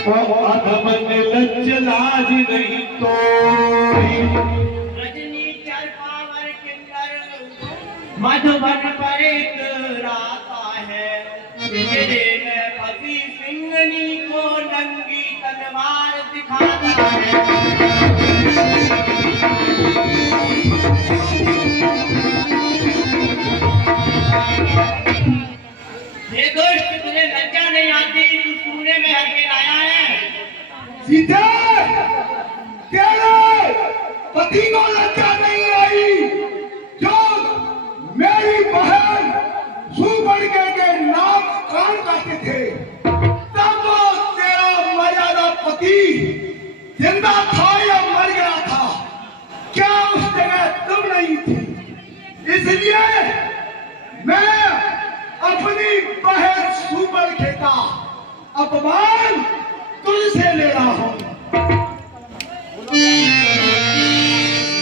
अधम ने लज्ज लाज नहीं तोही। रजनी चर पावर किंकर मधुबन पर एक राता है, तेरे में फंसी सिंगनी को नंगी तलवार दिखाता है। ये दोस्त तुझे लज्जा नहीं आती, तू सुने में हर के लाया है। सीते, तेरे पति को लज्जा नहीं आई जो मेरी बहन सुबड़के के नाक कान काटते थे, तब तेरा मर्यादा पति जिंदा था या मर गया था? क्या उस जगह तुम नहीं थी? इसलिए मैं अपनी बहन सुबड़के का अपमान तुझसे ले रहा हूं।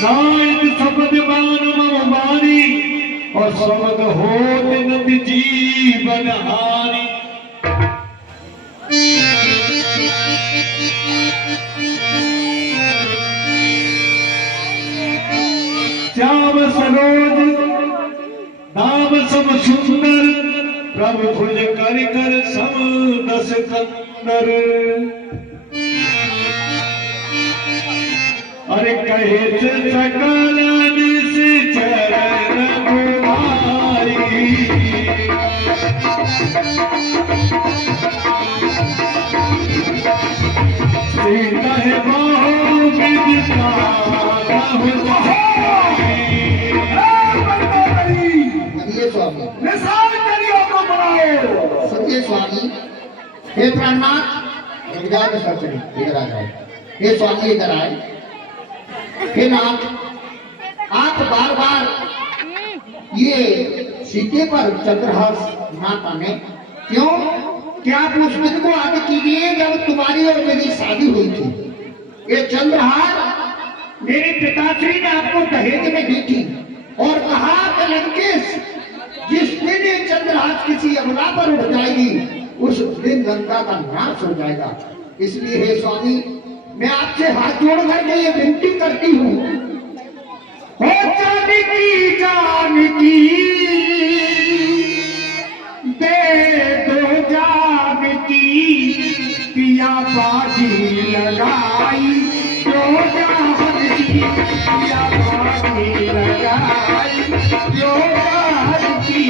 नायक शब्द मान मम मानी और शब्द होत नति जीवन हानि। श्याम सरोज नाम सम सुंदर, प्रभु भुज कर कर सम दस कंदर। अरे कहे से सकल निस चरण गुहारी, सीता है बाहु विदिता ये स्वामी, निशान करियो को बनाओ। सत्य स्वामी, हे प्राणनाथ, विद्या में सब चली, इधर आ जाओ। हे स्वामी इधर आए। हे नाथ, आप बार बार ये सीते पर चंद्रहास ना ताने क्यों? क्या आप उस दिन को आगे कीजिए जब तुम्हारी और मेरी शादी हुई थी। ये चंद्रहार मेरे पिताश्री ने आपको दहेज में दी थी और कहा कि लंकेश, जिस दिन ये चंद्रहास किसी अमला पर उठ जाएगी उस दिन लंका का नाश हो जाएगा। इसलिए हे स्वामी, मैं आपसे हाथ जोड़ करके ये विनती करती हूँ, हो जानकी जानकी दे दो जानकी, पिया बाजी लगाई जो जानकी, पिया बाजी लगाई जो जानकी।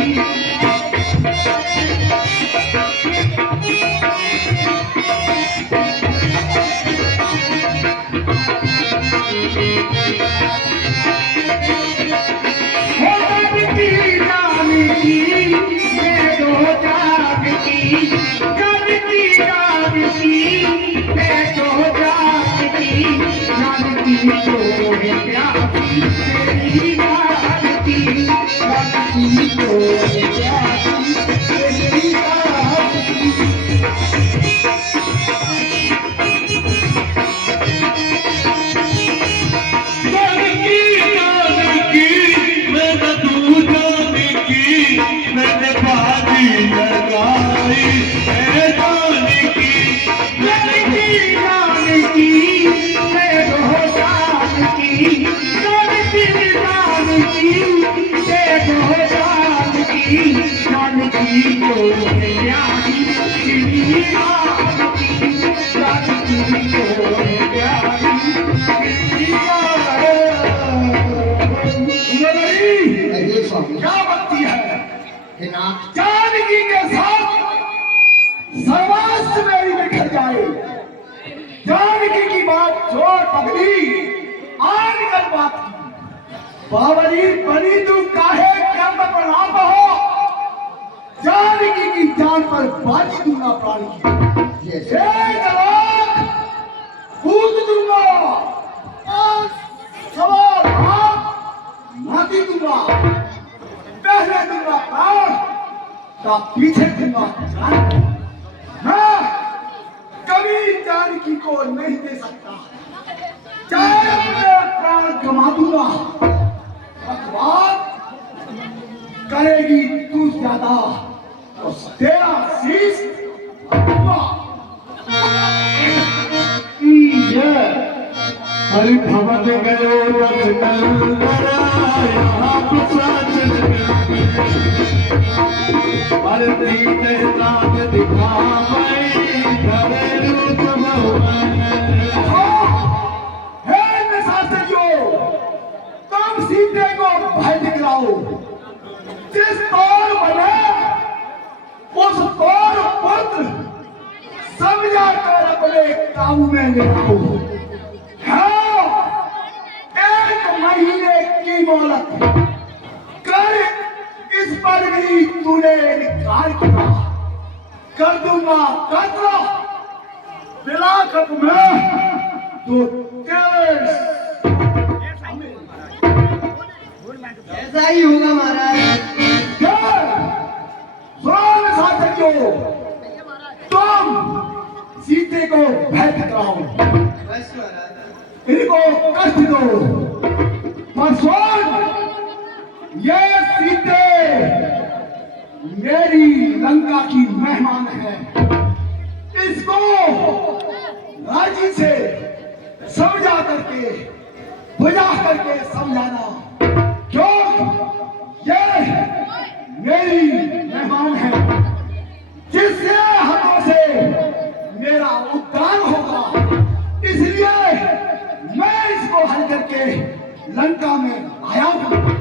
ये स्वामी क्या बनती है कि नाथ जानकी के साथ सर्वस्व मेरी बिखर जाए। जानकी की बात छोड़ पगली, आन कर बात की। बावरी बनी तू काहे क्रम प्रणाम हो। जानकी की जान पर बाजी दूंगा प्राण की। ये कूद दूंगा और सवाल हाथ माती दूंगा। पहले दूंगा प्राण का पीछे दूंगा जान। मैं कभी जानकी को नहीं दे सकता, चाहे अपने प्राण गंवा दूंगा। बकवास करेगी तू ज्यादा तो तेरा शीश दूंगा। हरि भवन गयो लखनऊ यहाँ पिशाचन हरि दीन नाम दिखावे धरे रूप बहुमन। हे निशाचरियों, तुम सीते को भय दिखलाओ। जिस तौर बने उस तौर पुत्र समझा कर अपने काबू में लाओ। हाँ, 1 महीने की मोहलत कर, इस पर भी तूने इनकार किया। कर दूंगा कत्ल बिलाकत में तो तेरे ऐसा ही होगा महाराज। साथियों, तुम सीते को भय दिखाओ, बस महाराज। इनको कष्ट दो। पर सुन, ये सीते मेरी लंका की मेहमान है। इसको राजी से समझा करके बुझा करके समझाना, क्यों ये मेरी मेहमान है। जिससे हाथों से मेरा उद्धार होगा, इसलिए मैं इसको हल करके लंका में आया हूं।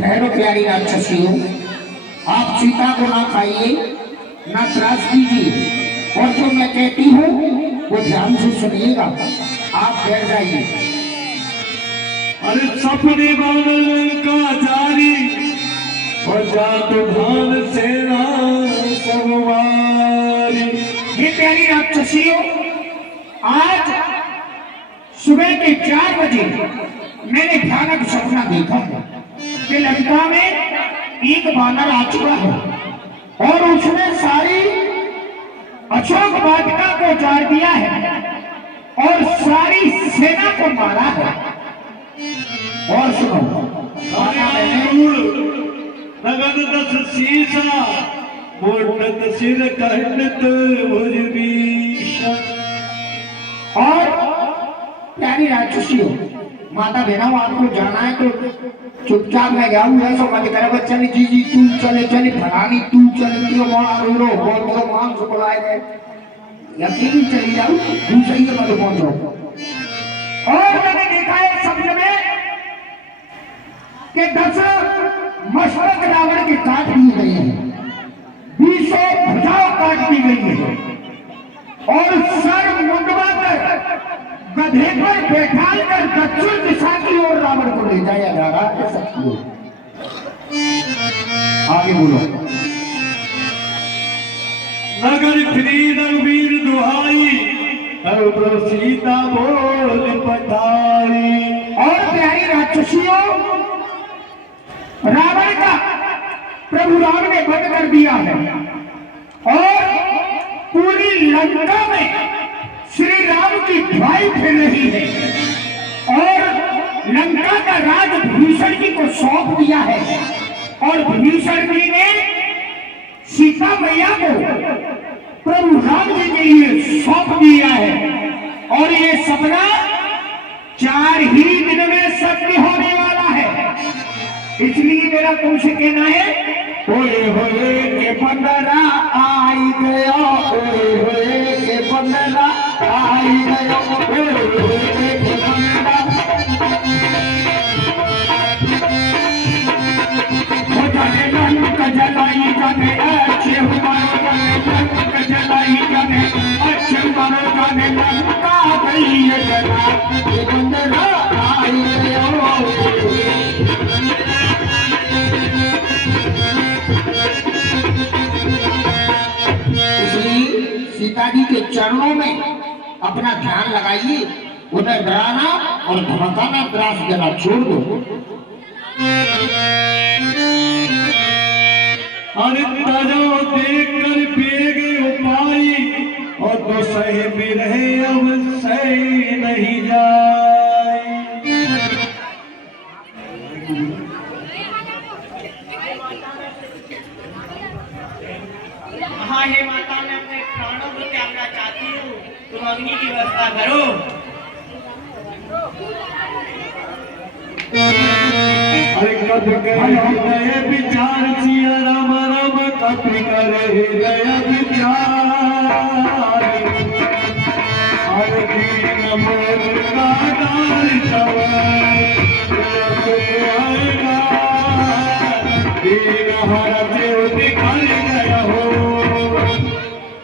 ठहरो प्यारी राक्षसियों, आप सीता को ना खाइए ना त्रास कीजिए, और जो मैं कहती हूँ वो ध्यान से सुनिएगा। आप बैठ जाइए। अरे सपने बादल का जारी और जात भान सेना सबवारी। ये प्यारी राक्षसियों, आज सुबह के 4 बजे मैंने भयानक सपना देखा है कि लंका में एक बानर आ चुका है और उसने सारी अशोक वाटिका को उजाड़ दिया है और सारी सेना को मारा है। और सुनो, नगद 10 सीसा मोटत सिर कंडित भुजभीषण। और प्यारी राक्षसियों, माता बहनों, आपको जाना है तो चुपचाप मैं जाऊँ, ऐसा मत करे बच्चा ने जी जी तू चले चले फलानी तू चले तो वहाँ रो बहुत तो मांग से बुलाए गए यकीन चली जाऊँ दूसरी के मत पहुँचो। और मैंने देखा है सपने में कि 10 मस्तक रावण के काट दिए गए हैं, 20 भुजाएं काट दी गई है और सर मुंडवा कर गधे पर बैठा कर दक्षिण दिशा बताया जा रहा है सबको। आगे बोलो। नगर फ्री रघुवीर दुहाई, अब सीता बोल पठाई। और प्यारी राक्षसियों, रावण का प्रभु राम ने वध कर दिया है और पूरी लंका में श्री राम की ध्वनि फिर रही है और लंका का राज भीषण जी को सौंप दिया है और भीषण जी ने सीता मैया को प्रभु राम जी के लिए सौंप दिया है और ये सपना 4 ही दिन में सत्य होने वाला है। इसलिए मेरा तुमसे कहना है, होए होए के बंदरा आई गया, होए होए के बंदरा आई गया, होए होए के बंदरा। हो जाने लंक जलाई जाने अच्छे मारो, जाने लंक जलाई जाने अच्छे मारो, जाने लंका गई है जला, के बंदरा आई गया। सीता जी के चरणों में अपना ध्यान लगाइए, उन्हें डराना और धमकाना त्रास देना छोड़ दो। अरे तजो देख कर पेगे उपाई, और तो सही में रहे अब सही नहीं जाए। हाँ हे माता, मैं अपने प्राणों को त्यागना चाहती हूँ, तुम अग्नि की व्यवस्था करो। अरे कब हृदय विचार सिया राम राम, कब करे हृदय विचार। अरे दीन मोर का दार सवार, आएगा दीन हर देव दिखाई गया हो।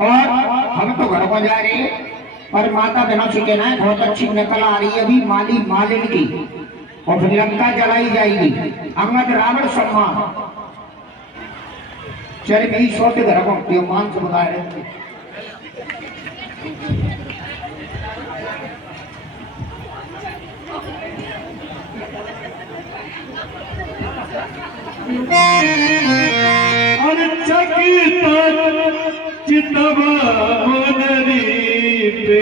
और हम तो घर को जा रहे हैं और माता बहनों से कहना है, बहुत अच्छी नकल आ रही है अभी माली मालिन की, और फिर लंका जलाई जाएगी। अंगद रावण सम्मान चल मेरी सोते घर को मान से बता रहे थे। अरे चकित चितव मुनरी पे,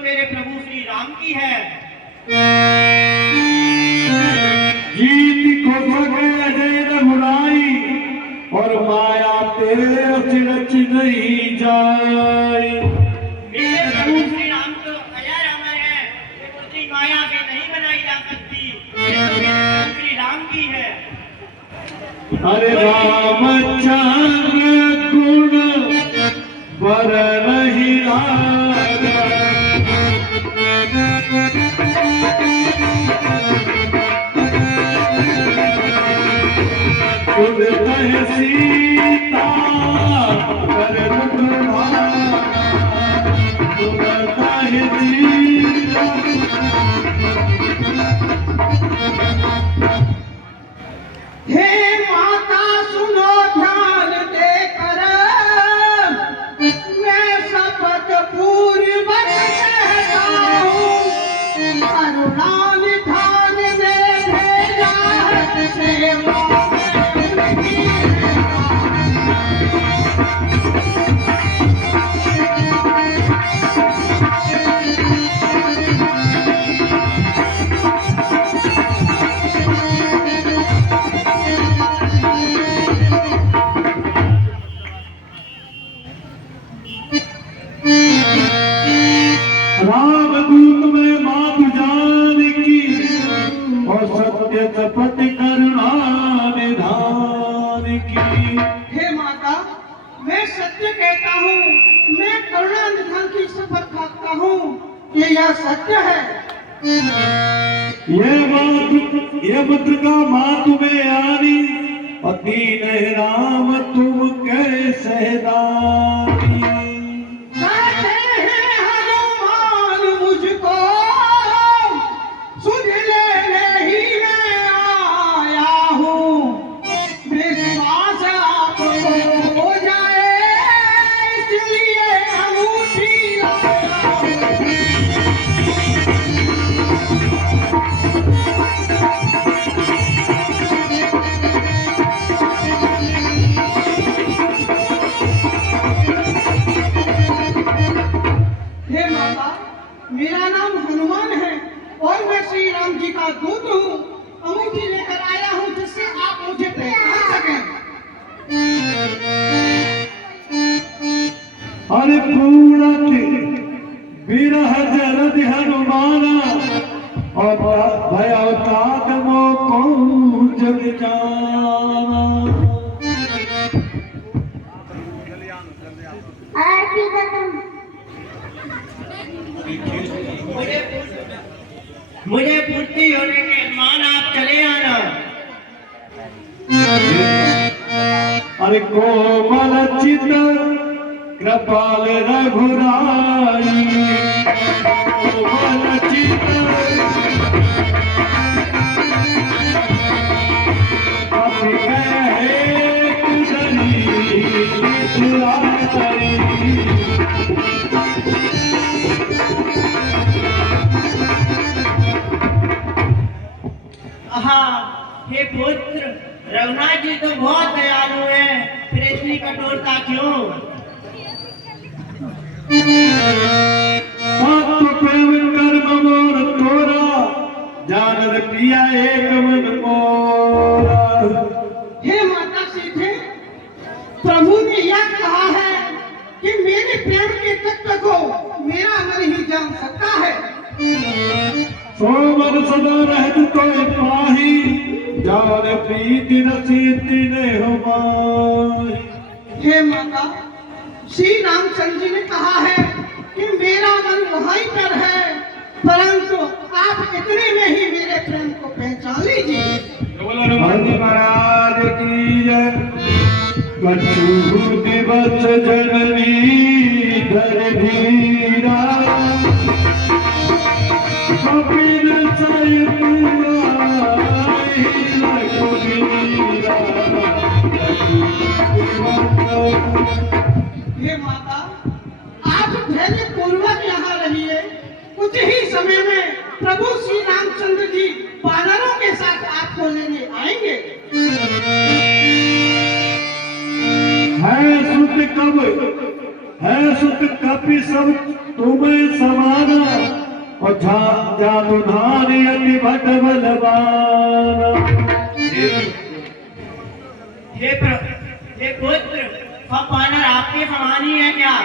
मेरे प्रभु श्री राम की है। जीत को भगे अजय रघुराई, और माया तेरे अचिरच नहीं जाए। मेरे प्रभु श्री राम तो अजय रामर है, ये मूर्ति माया से नहीं बनाई जा सकती, ये तो मेरे प्रभु श्री राम की है। अरे रामचंद्र गुण वर नहीं लागा, खुद कह सीता कर तुम्हारा, खुद कह सीता। हे माता सुनो ध्यान देकर, मैं शपथ पूर्वक कहता हूँ, करुणा निधान में भेजा है सेवा। मैं सत्य कहता हूँ, मैं करुणा निधन की शपथ खाता हूँ कि यह सत्य है। ये पुत्र का माँ तुम्हें आनी और दीन राम तुम कैसे दानी। कहते हैं हनुमान मुझको सुध लेने ही मैं आया हूँ, विश्वास आपको हो जाए इसलिए अंगूठी लाया हूँ। हे माता, मेरा नाम हनुमान है और मैं श्री राम जी का दूत हूँ। अंगूठी लेकर आया हूँ जिससे आप मुझे पहचान सकें। अरे पूरत विरह जरद हनुमाना और भयवतात मोको जग जाना। आरती खत्म। मुझे पूर्ति होने के मान आप चले आना। अरे कोमल चित कृपाल रघुराई, कोमल चित कपि कहे कुशली दुराई। हाँ, हे पुत्र, रघुनाथ जी तो बहुत दयालु हैं, फिर इतनी कठोरता क्यों? भक्त प्रेम कर्म मोर तोरा, जानर पिया एक मन मोरा। हे माता सीते, प्रभु ने यह कहा है कि मेरे प्रेम के तत्व को मेरा मन ही जान सकता है। सोमर सदा रहत कोई पाही, जान प्रीति रसीति ने हो माही। हे माता, श्री रामचंद्र जी ने कहा है कि मेरा मन वहीं पर है, परंतु आप इतने में ही मेरे प्रेम को पहचान लीजिए। हनुमान जी महाराज की जय। कछु दिवस जननी धर धीरा, कपिल सहित आई रघुवीरा। हे माता, आप धैर्य पूर्वक यहाँ रहिए। कुछ ही समय में प्रभु श्री रामचंद्र जी वानरों के साथ आपको लेने आएंगे। है सुत कपि सब तुम्हें समाना, और जादू धानी अति भट बलवाना। हे पुत्र, हम वानर आपके समान ही है क्या?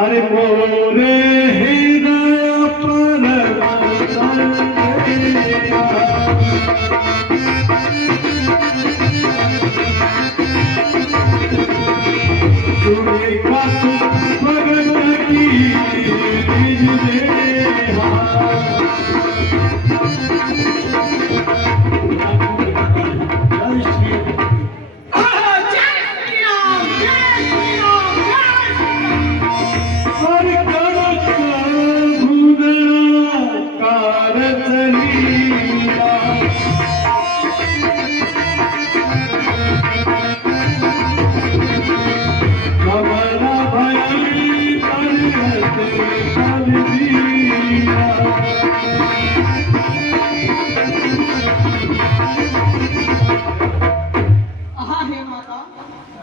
अरे मोरे हृदय पर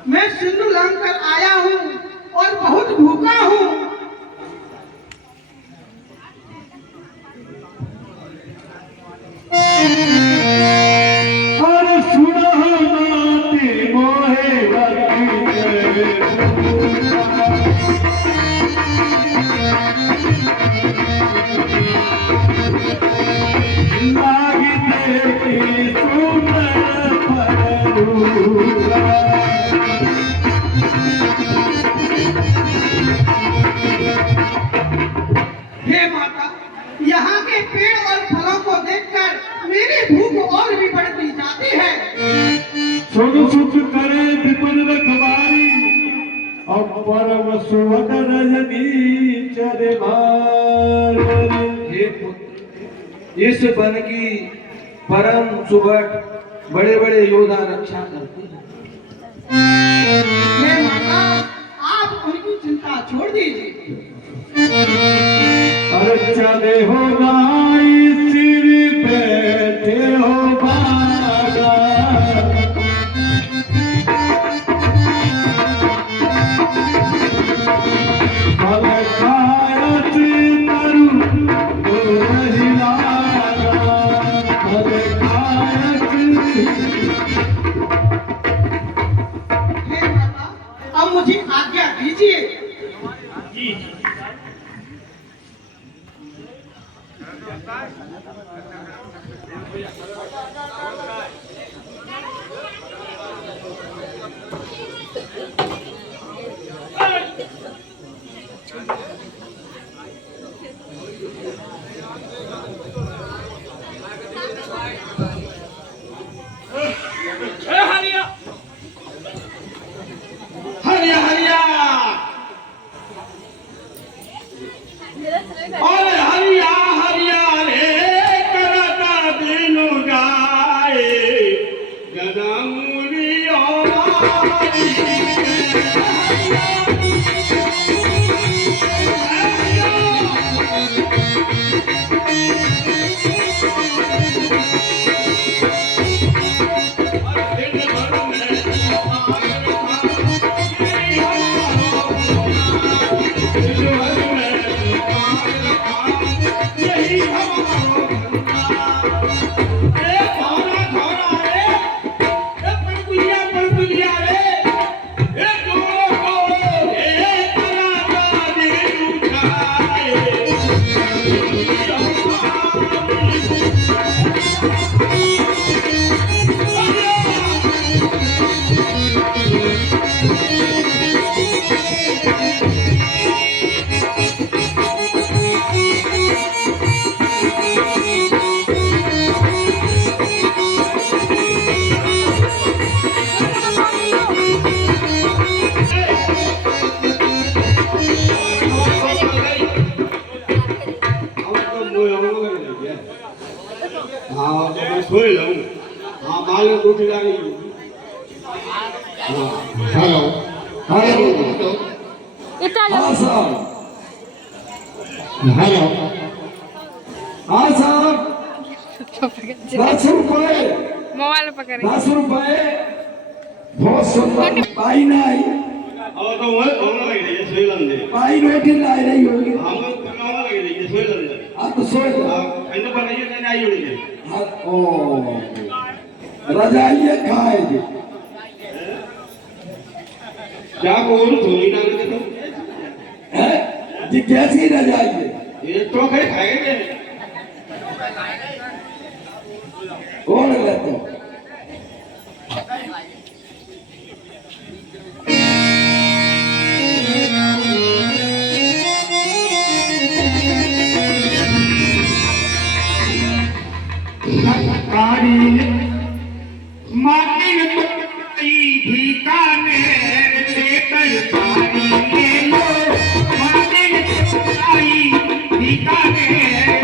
मैं सिंधु लांघकर आया हूँ और बहुत भूखा हूँ। और सुना नाते मोहे लागी देखी सुंदर फरूला। सुख करे विपिन रखवारी और परम सुवद रजनी चरे भार। हे पुत्र, इस वन की परम सुबह बड़े बड़े योद्धा रक्षा करते हैं। हे माता, आप उनकी चिंता छोड़ दीजिए। अरे चले हो नाई सिर बैठे हो बागा, भले खायत तरु तो रही लागा, भले खायत। हे माता, अब मुझे आज्ञा दीजिए। हरिया हरिया हरिया और हरिया हरिया रे करता दिनु गाए गदमुरी सोई लूं। हाँ माल रोटी डाली। Hello hello. हाँ साहब, हेलो हाँ साहब, 10 रुपए, मोबाइल पकड़े 10 रुपए। बहुत सुंदर पाई नहीं, और तो वह होने लगे ये सोई लंदे। पाई रोटी लाई रही होगी। हम बनाने लगे ये सोई लंदे। आप तो सोए थे। खंड पर नहीं है नहीं होगी। हाँ, ओ रजाइए खाएगी। क्या बोल धोनी ना लगे है जी, कैसी रजाइए? ये तो खाएंगे। ओढ़ लेते हो। माटिन बीकानेर से तरकारी ले लो, माटिन बीकानेर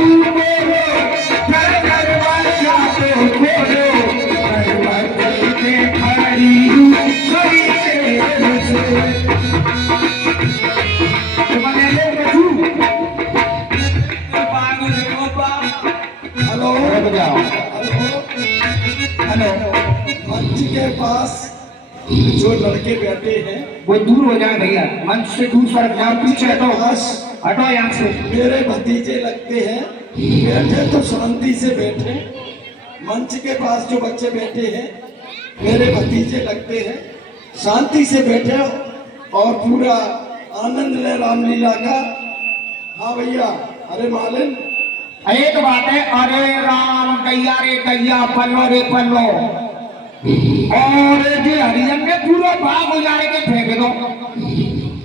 बाबू बोलो घर दरवाजा तो खोलो दरवाजे पे खड़ी खड़ी देर से तुम्हारे ले बचू हेलो हेलो मंच के पास जो लड़के बैठे हैं वो दूर हो जाए भैया, मंच से दूर सड़क जाओ, पीछे हटो, बस हटो यहाँ से। मेरे भतीजे लगते हैं, बैठे तो शांति से बैठे। मंच के पास जो बच्चे बैठे हैं मेरे भतीजे लगते हैं, शांति से बैठे और पूरा आनंद ले रामलीला का। हाँ भैया, अरे मालिन एक बात है, अरे राम गैया रे गैया पल्लो रे पल्लो, और ये हरिजन में पूरा भाग हो जाने के फेंक दो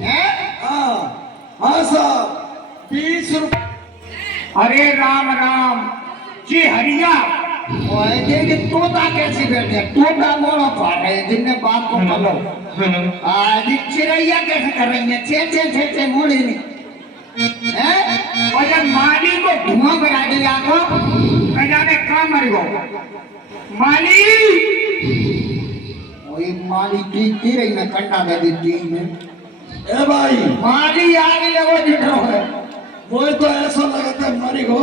हैं? हाँ हाँ साहब 20 रुपये। अरे राम राम जी हरिया, देखिए तोता कैसे बैठे, तोता मोड़ा फाट है जिनने बाप को पलो, आज चिड़ैया कैसे कर रही है, चे चे चे चे मोड़ी नहीं हैं? और जब माली को धुआं बना दिया तो जाने कहाँ मर गो माली, वही माली की रही मैं कंडा दे देती है। ए भाई माली आगे लगो जिठो है, वो तो ऐसा लगता है मरी गो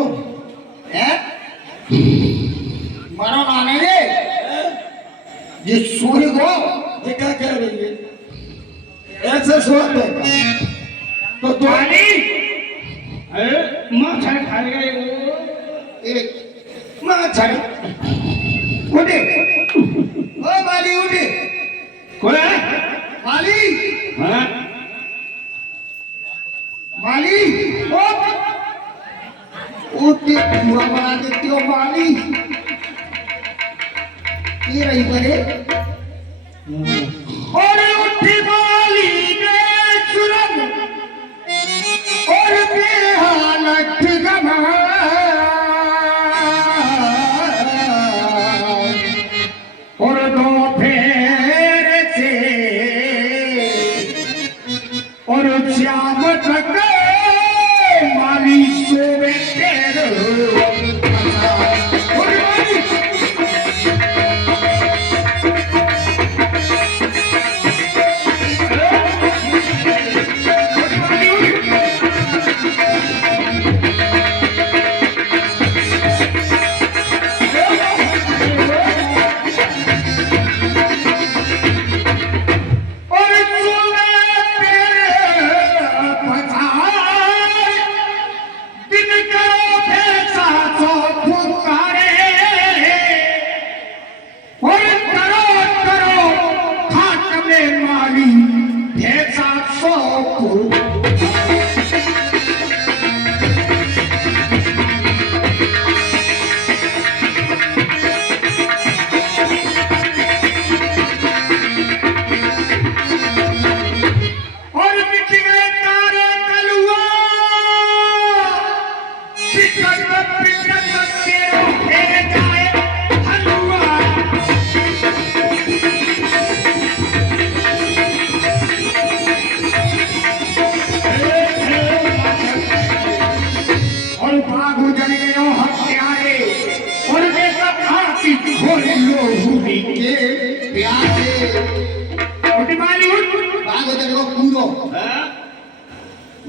हैं? मरो नाने रे ये सोई गो, ये क्या कह रही है, ऐसे सोते हैं तो माली माँ छड़ खा गए एक मां छड़ी उठे, ओ माली उठे, कौन है? माली हाँ? माली ओ उठे धुआं बना देती हो माली, ये रही बने और उठी माली ने चुरन और बेहालत गमा और दो फेर से और श्याम तक माली सोवे तेरो और माली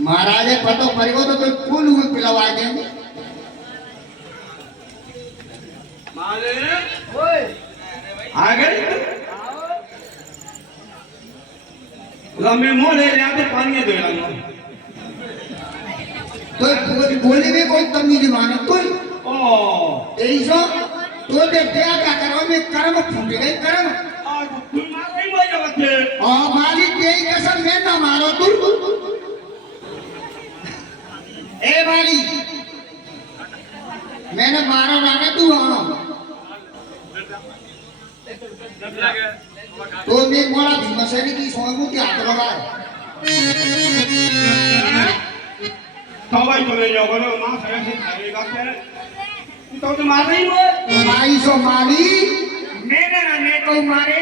महाराज पतो परिवो तो फूल हुए पिलवा देंगे आ गए मैं मोह ले लिया तो पानी दे रहा तो बोले में कोई तमीज माने तो ओ ऐसा तो दे क्या करो में कर्म फूट गए कर्म आज तुम मार नहीं बोल थे और मालिक यही कसम में ना मारो तू ए माली मैंने मारा ना तू हाँ तो मैं मोड़ा भीमसेन की स्वामी के हाथ लगा तो भाई चले जाओ बोलो मां सरे से खाएगा क्या तो मार नहीं हुए तो माई सो माली मैंने ना मैं को मारे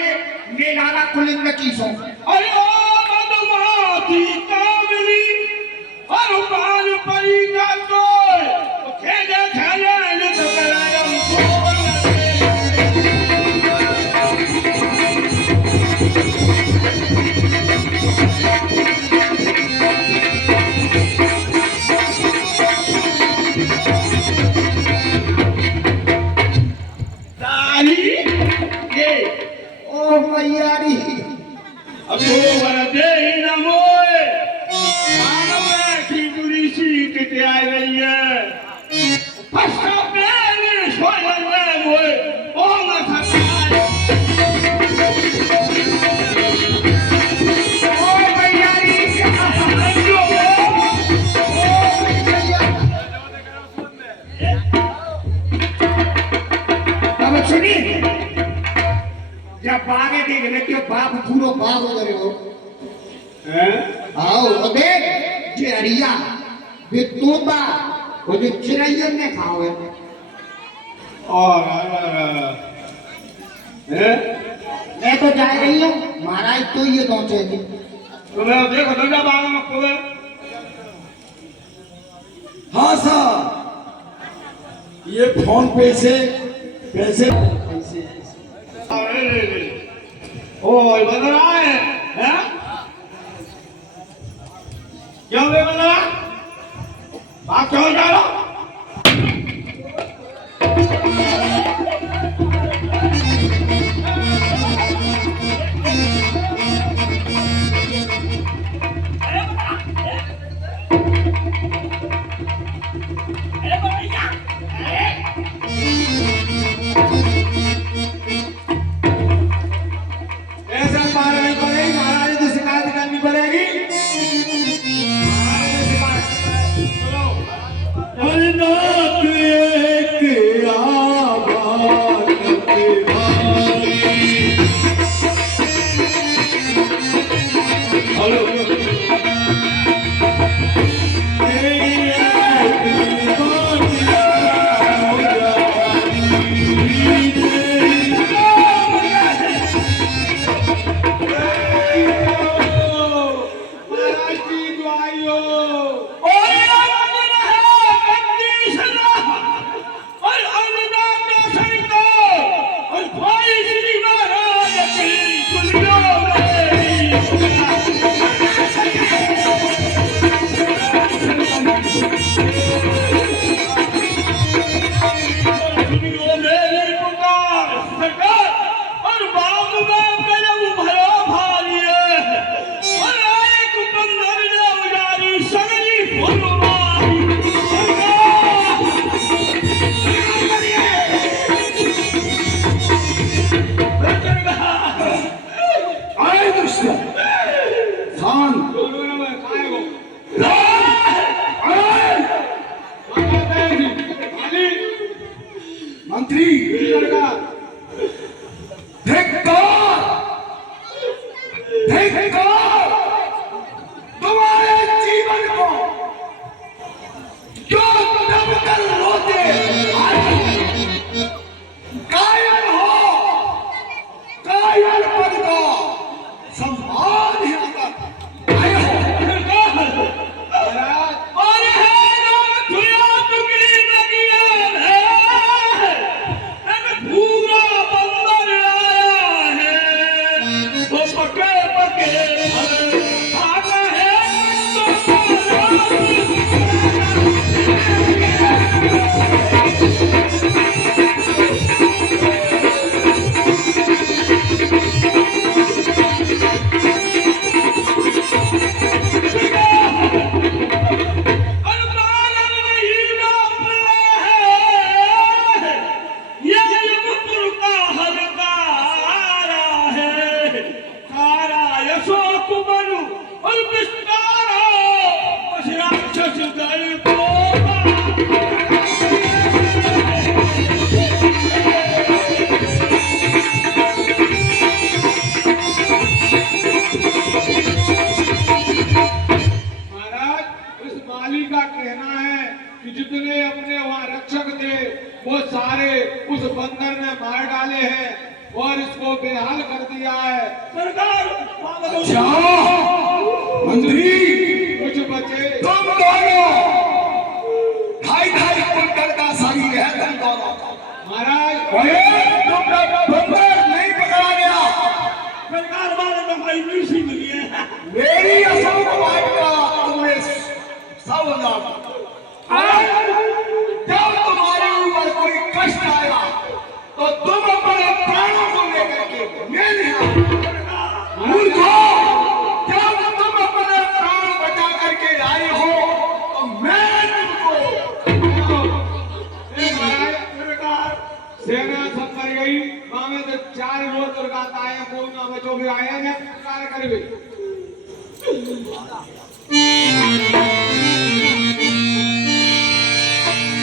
मैं लाला कुलिंग में की सो अरे ओ बदमाशी कामली और बाल परी का तो खेले आगे देख ले क्यों बाप पूरो बाप हो रहे हो हैं आओ और देख जे हरिया वे तोता वो जो चिड़ैयन ने खाओ है और हैं मैं तो जा रही हूँ महाराज तो ये पहुंचे थे तो मैं देखो दंडा बाग में को हाँ साहब, ये फोन पे से पैसे ओ बदल रहा है हैं क्यों बे बदल रहा बात क्यों जा रहा ऐसा मारनी पड़ेगी महाराज को शिकायत करनी पड़ेगी नाथ एक आबाद बिहारी। हेलो महाराज की दुआई हो आए दृश्य शांत मंत्री तुम्हारे जीवन को जो दबकर रोते कायल हो, कायल पद का सम्मान है आए हो। जितने अपने वहाँ रक्षक थे वो सारे उस बंदर ने मार डाले हैं और इसको बेहाल कर दिया है सरकार। अच्छा मंत्री, कुछ बचे तुम दोनों ढाई ढाई कुंटल का शरीर है तुम दोनों। महाराज तुमने बंदर नहीं पकड़ा गया। सरकार वाले तो भाई नहीं सीख लिए मेरी अशोक वाटिका तुमने सब जाना। जब तुम्हारे ऊपर कोई कष्ट आया तो तुम अपने प्राणों को लेकर के मेरे मूर्खो, जब तुम अपने प्राण बचा करके आए हो तो मैं तुमको सेना सब कर गई मामे तो 4 रोज दुर्गाता है कोई ना बचो भी आया है कार्य करबे।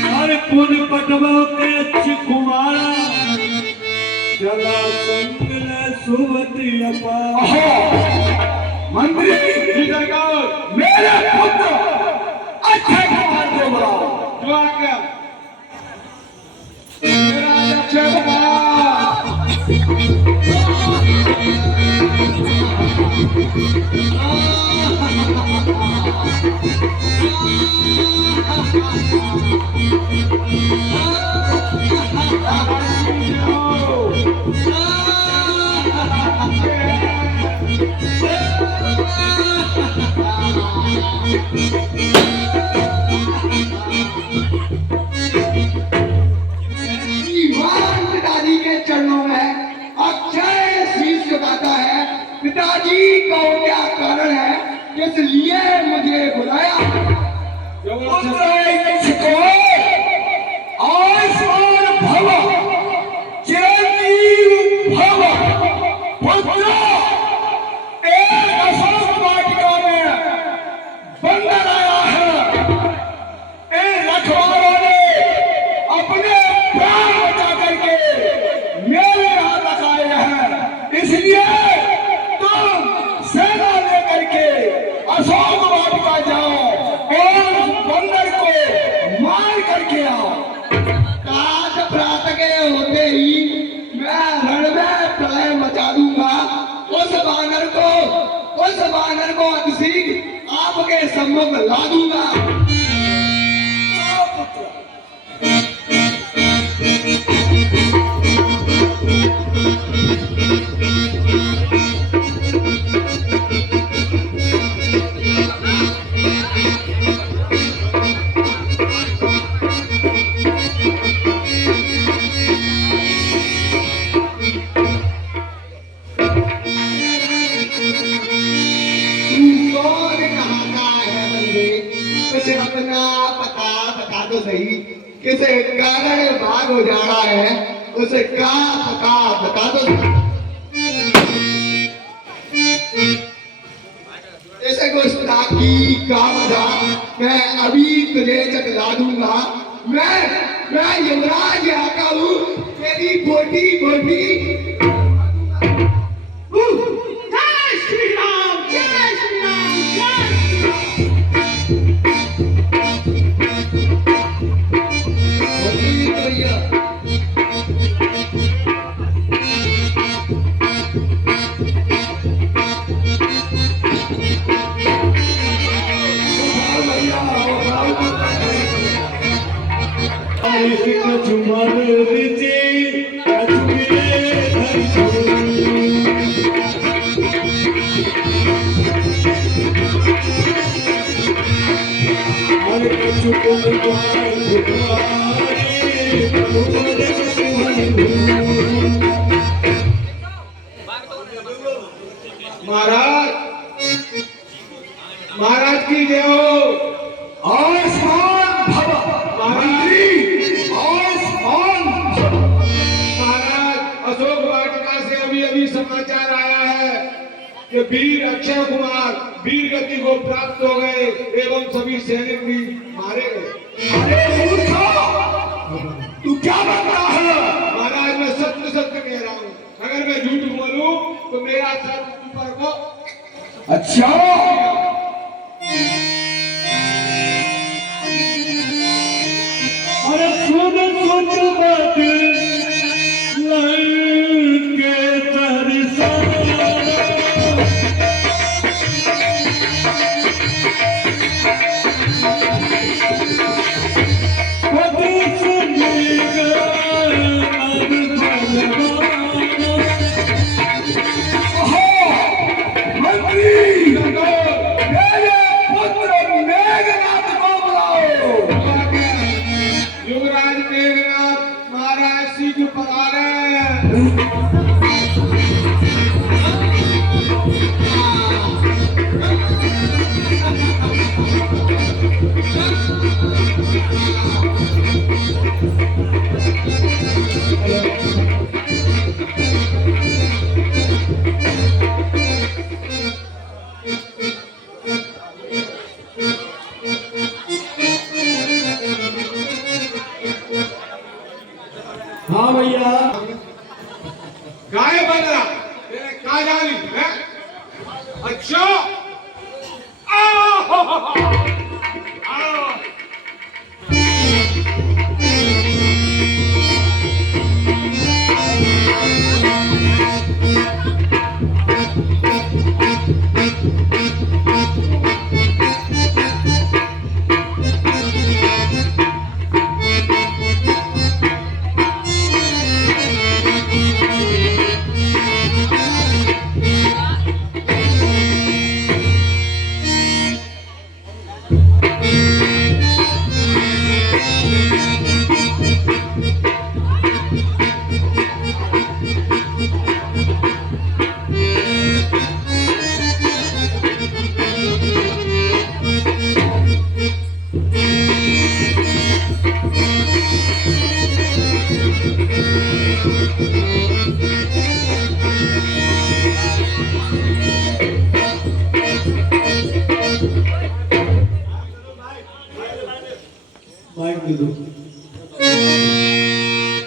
हर पुन पटवा के कुमारा जला संग सुमति अपार। मंत्री जी सरकार, मेरे पुत्र अक्षय कुमार को बुलाओ। जो आज्ञा। मेरा अक्षय कुमार। ईमान पिताजी के चरणों में अक्षय शीश झुकाता है। पिताजी को क्या कारण है, किस लिए मुझे बुलाया? पुत्र इच्छको आयुष्मान भव, चिरंजीव भव। पुत्र एक अशोक वाटिका में बंदर आया है। इन रखवालों ने अपने प्राण बचा करके मेरे हाथ लगाए हैं। इसलिए तुम सेना लेकर के अशोक वाटिका जाओ और उस बंदर को मार करके आओ। काज प्रात के होते ही मैं रण में प्रलय मचा दूंगा। उस बानर को अतिशीघ्र आपके सम्मुख ला दूंगा। कौन कहाँ का है बंदे? कुछ अपना पता बता दो सही। किस कारण भाग हो जा रहा है, उसका पता बता दो। ऐसे गुस्ताखी का वजह मैं अभी तुझे चकला दूंगा। मैं युवराज आका हूँ, तेरी बोटी बोटी। जय श्री राम, जय श्री राम, जय श्री राम। भैया महाराज, महाराज की जय हो। आयुष्मान भव। मंत्री आयुष्मान भव। महाराज, अशोक वाटिका से अभी अभी समाचार आया है कि वीर अक्षय कुमार वीर गति को प्राप्त हो गए एवं सभी सैनिक भी मारे गए। अरे मूर्खा, तू क्या बन रहा है? महाराज, मैं सत्य सत्य कह रहा हूँ। अगर मैं झूठ बोलूं तो मेरा सर ऊपर को। अच्छा, अरे सुन सुन बात लंके तरसाना। कभी सुनेगा अब भगवाना। मंत्री, मेरे पुत्र मेघनाथ को बुलाओ। युवराज मेघनाथ महाराज सीधु पधारे। हाँ भैया, गाय बन रहा। राजानी है। अच्छा आओ आओ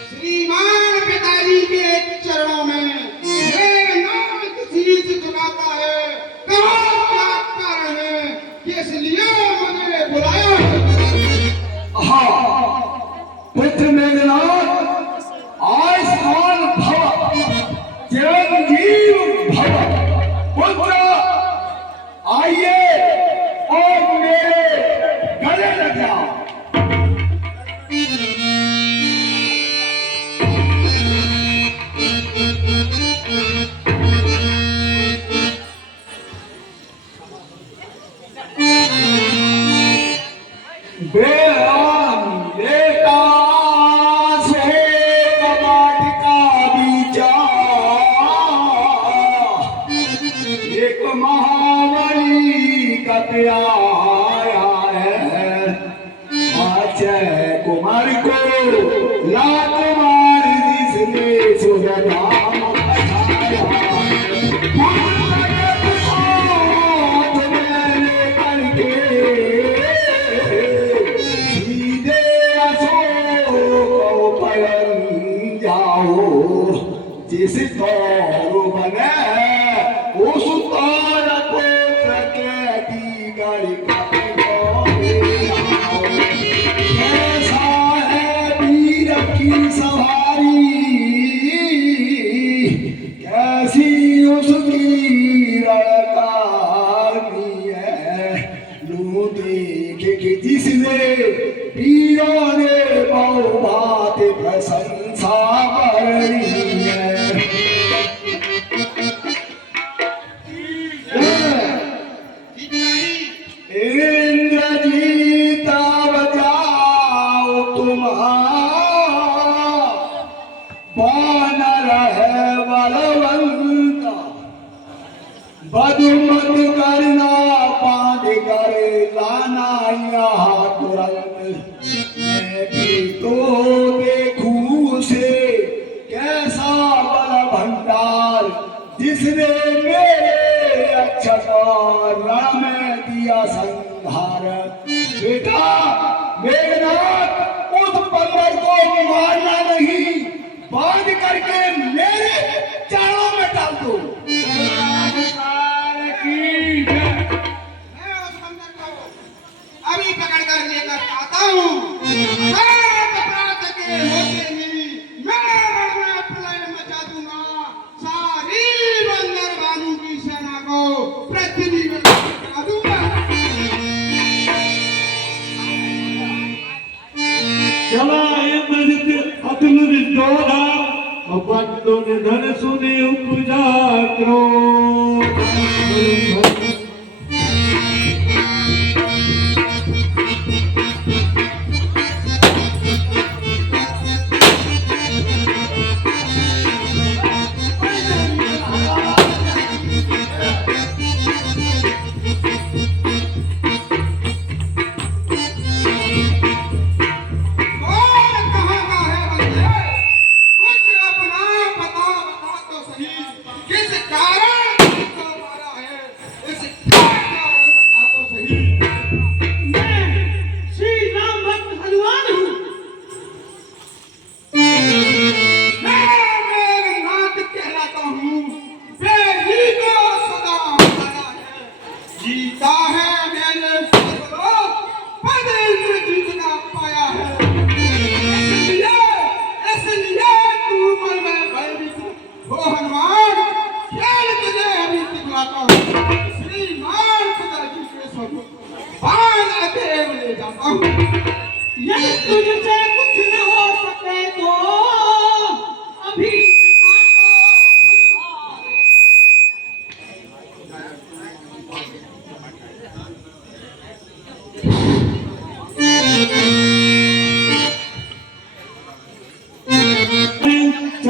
श्रीमान पिताजी के चरणों में मेघनाथ शीश झुकाता है। कहो क्या कारण है, किस लिए मुझे बुलाया है? हाँ पुत्र मेघनाथ, आयुष्मान भव, चिरंजीव भव। पुत्र आइए और मेरे गले लग जाओ। बेटा से वाटिका बीजा, एक महाबली का प्याया है। अक्षय कुमार को लाकुमार जिसने सुरधाम बचाया। जिस तौर बने उस तौर पुत्र के दीगर कैसा है वीर की सवारी, कैसी उसकी रणकानी है। लू देखे कि जिसने वीरों ने बहु बात प्रशंसा करी है। इंद्रजीत बजाओ तुम्हारा, वानर है बलवंता। बदुमत करना बांध कर लाना यहाँ तुरंत। मैं भी तो देखूं से कैसा बल भंडार, जिसने मेरे अक्षकार रण में दिया संहार। बेटा मेघनाथ, उस बंदर को मारना नहीं, बांध करके मेरे चरणों में डाल दो। मैं उस बंदर को अभी पकड़ कर लेकर आता हूँ। रात के होते ही मैं रण में प्रलय मचा दूंगा। सारी बंदर बानू की सेना को पृथ्वी में गिरा दूंगा। चला इंद्रजित अतुल विद्रोधा, बंदो निधन सुने उपजा क्रोध। किस कारण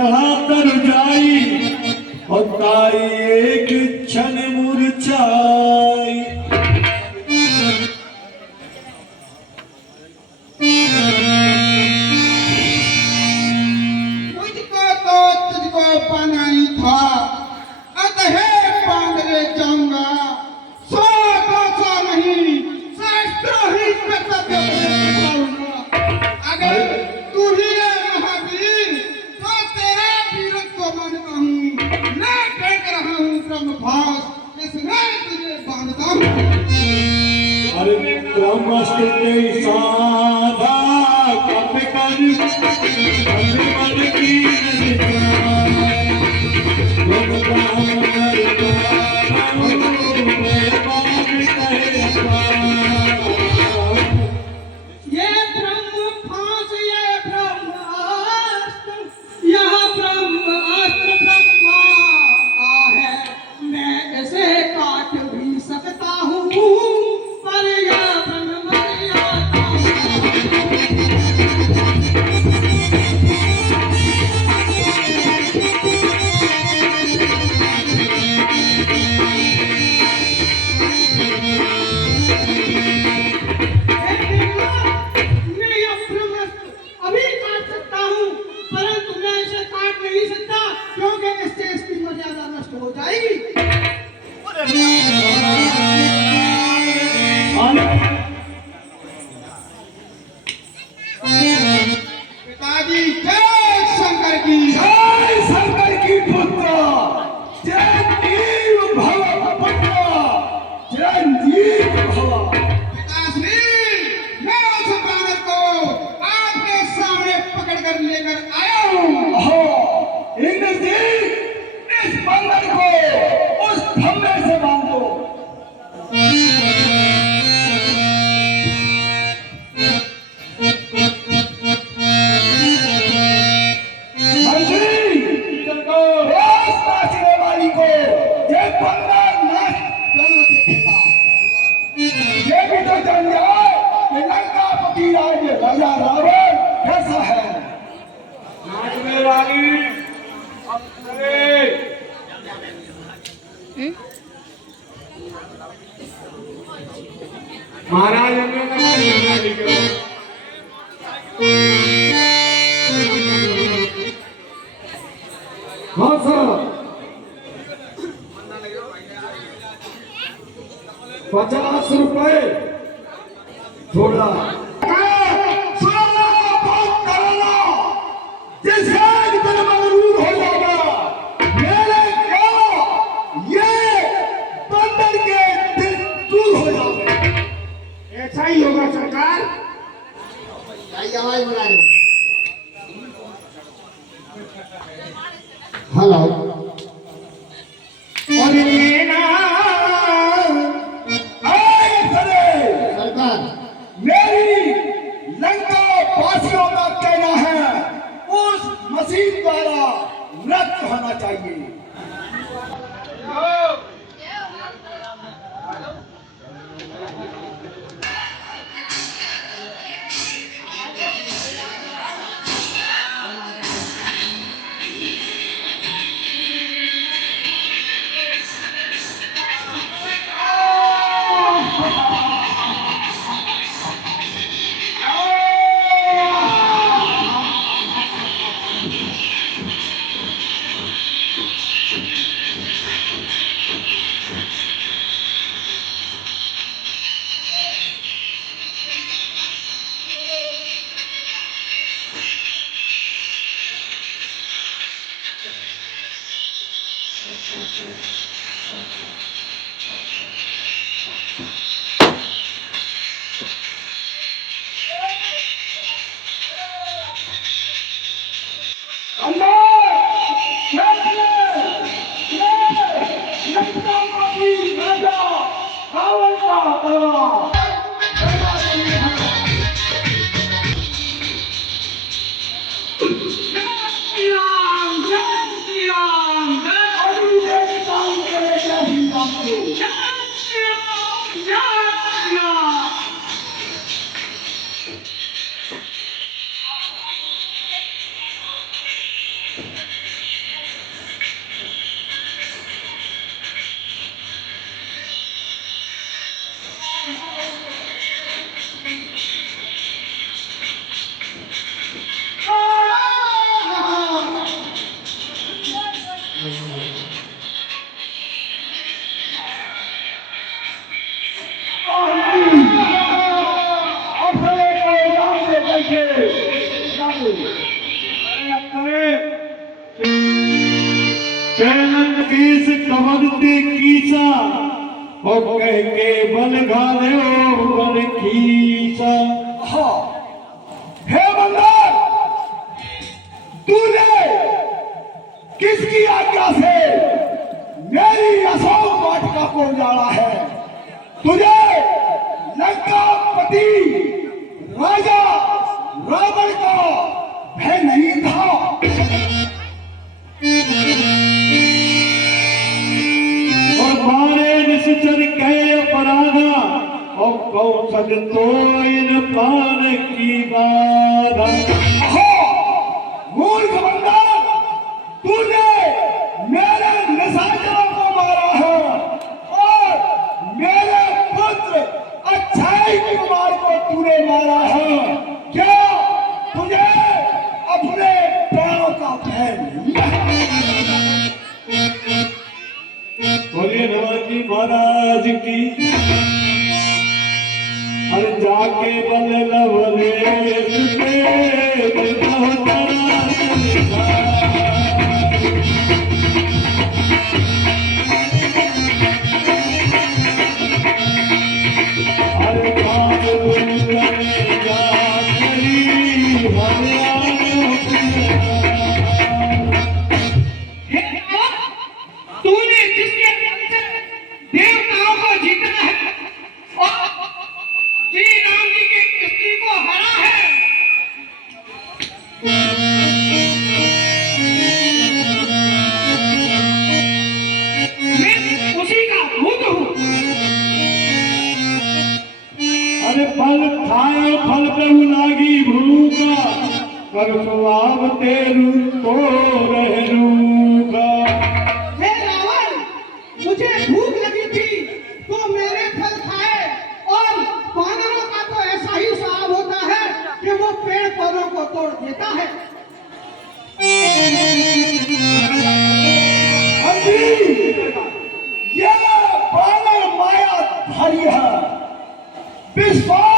चढ़ातर जाई और ताई एक क्षण मुरझाई। मुझको तो तुझको पाना ही था, अतः बांध ले जाऊंगा। 100-200 नहीं, सहस्त्रों कर्तव्य निभाऊंगा। अगर तू ही है महावीर, तो तेरा वीरत्व मानता हूँ। मैं फेंक रहा हूँ ब्रह्मभास, इसमें तुझे बांधता हूँ। अरे ब्रह्मास्त्र के साधा कप कर मन की ये ब्रह्मभास, ये ब्रह्मास्त्र, यह ब्रह्मास्त्र ब्रह्मा है। मैं इसे काट भी सकता हूँ, पर यह ब्रह्ममर्यादा मैं यह ब्रह्मास्त्र अभी काट सकता हूँ, परंतु मैं इसे काट नहीं सकता, क्योंकि इससे इसकी मर्यादा नष्ट हो जाएगी। पिताजी जय शंकर की। जय शंकर की पुत्र, जय देव भव पुत्र, जय जीव भव। पिताश्री, मैं उस बालक को आपके सामने पकड़ कर लेकर आया हूँ। हो इंद्रजीत, इस बंदर को उस खंभे से बांधो। मंत्री, रोज नाचने वाली को ये बंदर नाच करना देखेगा। ये भी तो जान जाए कि लंकापति राजा रावण कैसा है। नाच में रानी अरे महाराज हमें हाँ सर, 50 रुपए थोड़ा जिससे एक दिन मगरूर हो जाएगा, मेरे क्या ये बंदर के दिल दूर हो जाएंगे। ऐसा ही होगा सरकार। हेलो, और लेना आए सरकार, मेरी लंका वासियों का कहना है उस मसीह द्वारा नष्ट होना चाहिए। चैनन कीस कवरती कीसा और कह के बल घाले बल कीसा। हाँ, हे बंदर, तूने किसकी आज्ञा से मेरी अशोक वाटिका को उजाड़ा है? तुझे लंकापति राजा रावण का भय नहीं था? और मारे निश्चर कहे अपराधा और कौशल तो इन प्राण की बाधा। मूर्ख बंदर, तूने मेरे निशाचरों को मारा है और मेरे पुत्र अक्षय कुमार को तूने मारा है। क्या तुझे अपने प्राणों का भय नहीं है? बोलिए नवाजी महाराज की। हर जाके बल लवले तूने जिसके देवताओं को जीतना है और श्री राम जी की किस्ती को हरा है, मैं उसी का भूत हूँ। अरे फल खाए फल पे लागी भूखा कर सुआव तेरू तो रहूंगा। हे रावण, मुझे भूख लगी थी तो मेरे फल खाए, और वानरों का तो ऐसा ही स्वभाव होता है कि वो पेड़ पौधों को तोड़ देता है। अंधी, ये बानर मायाधारी है, विश्वास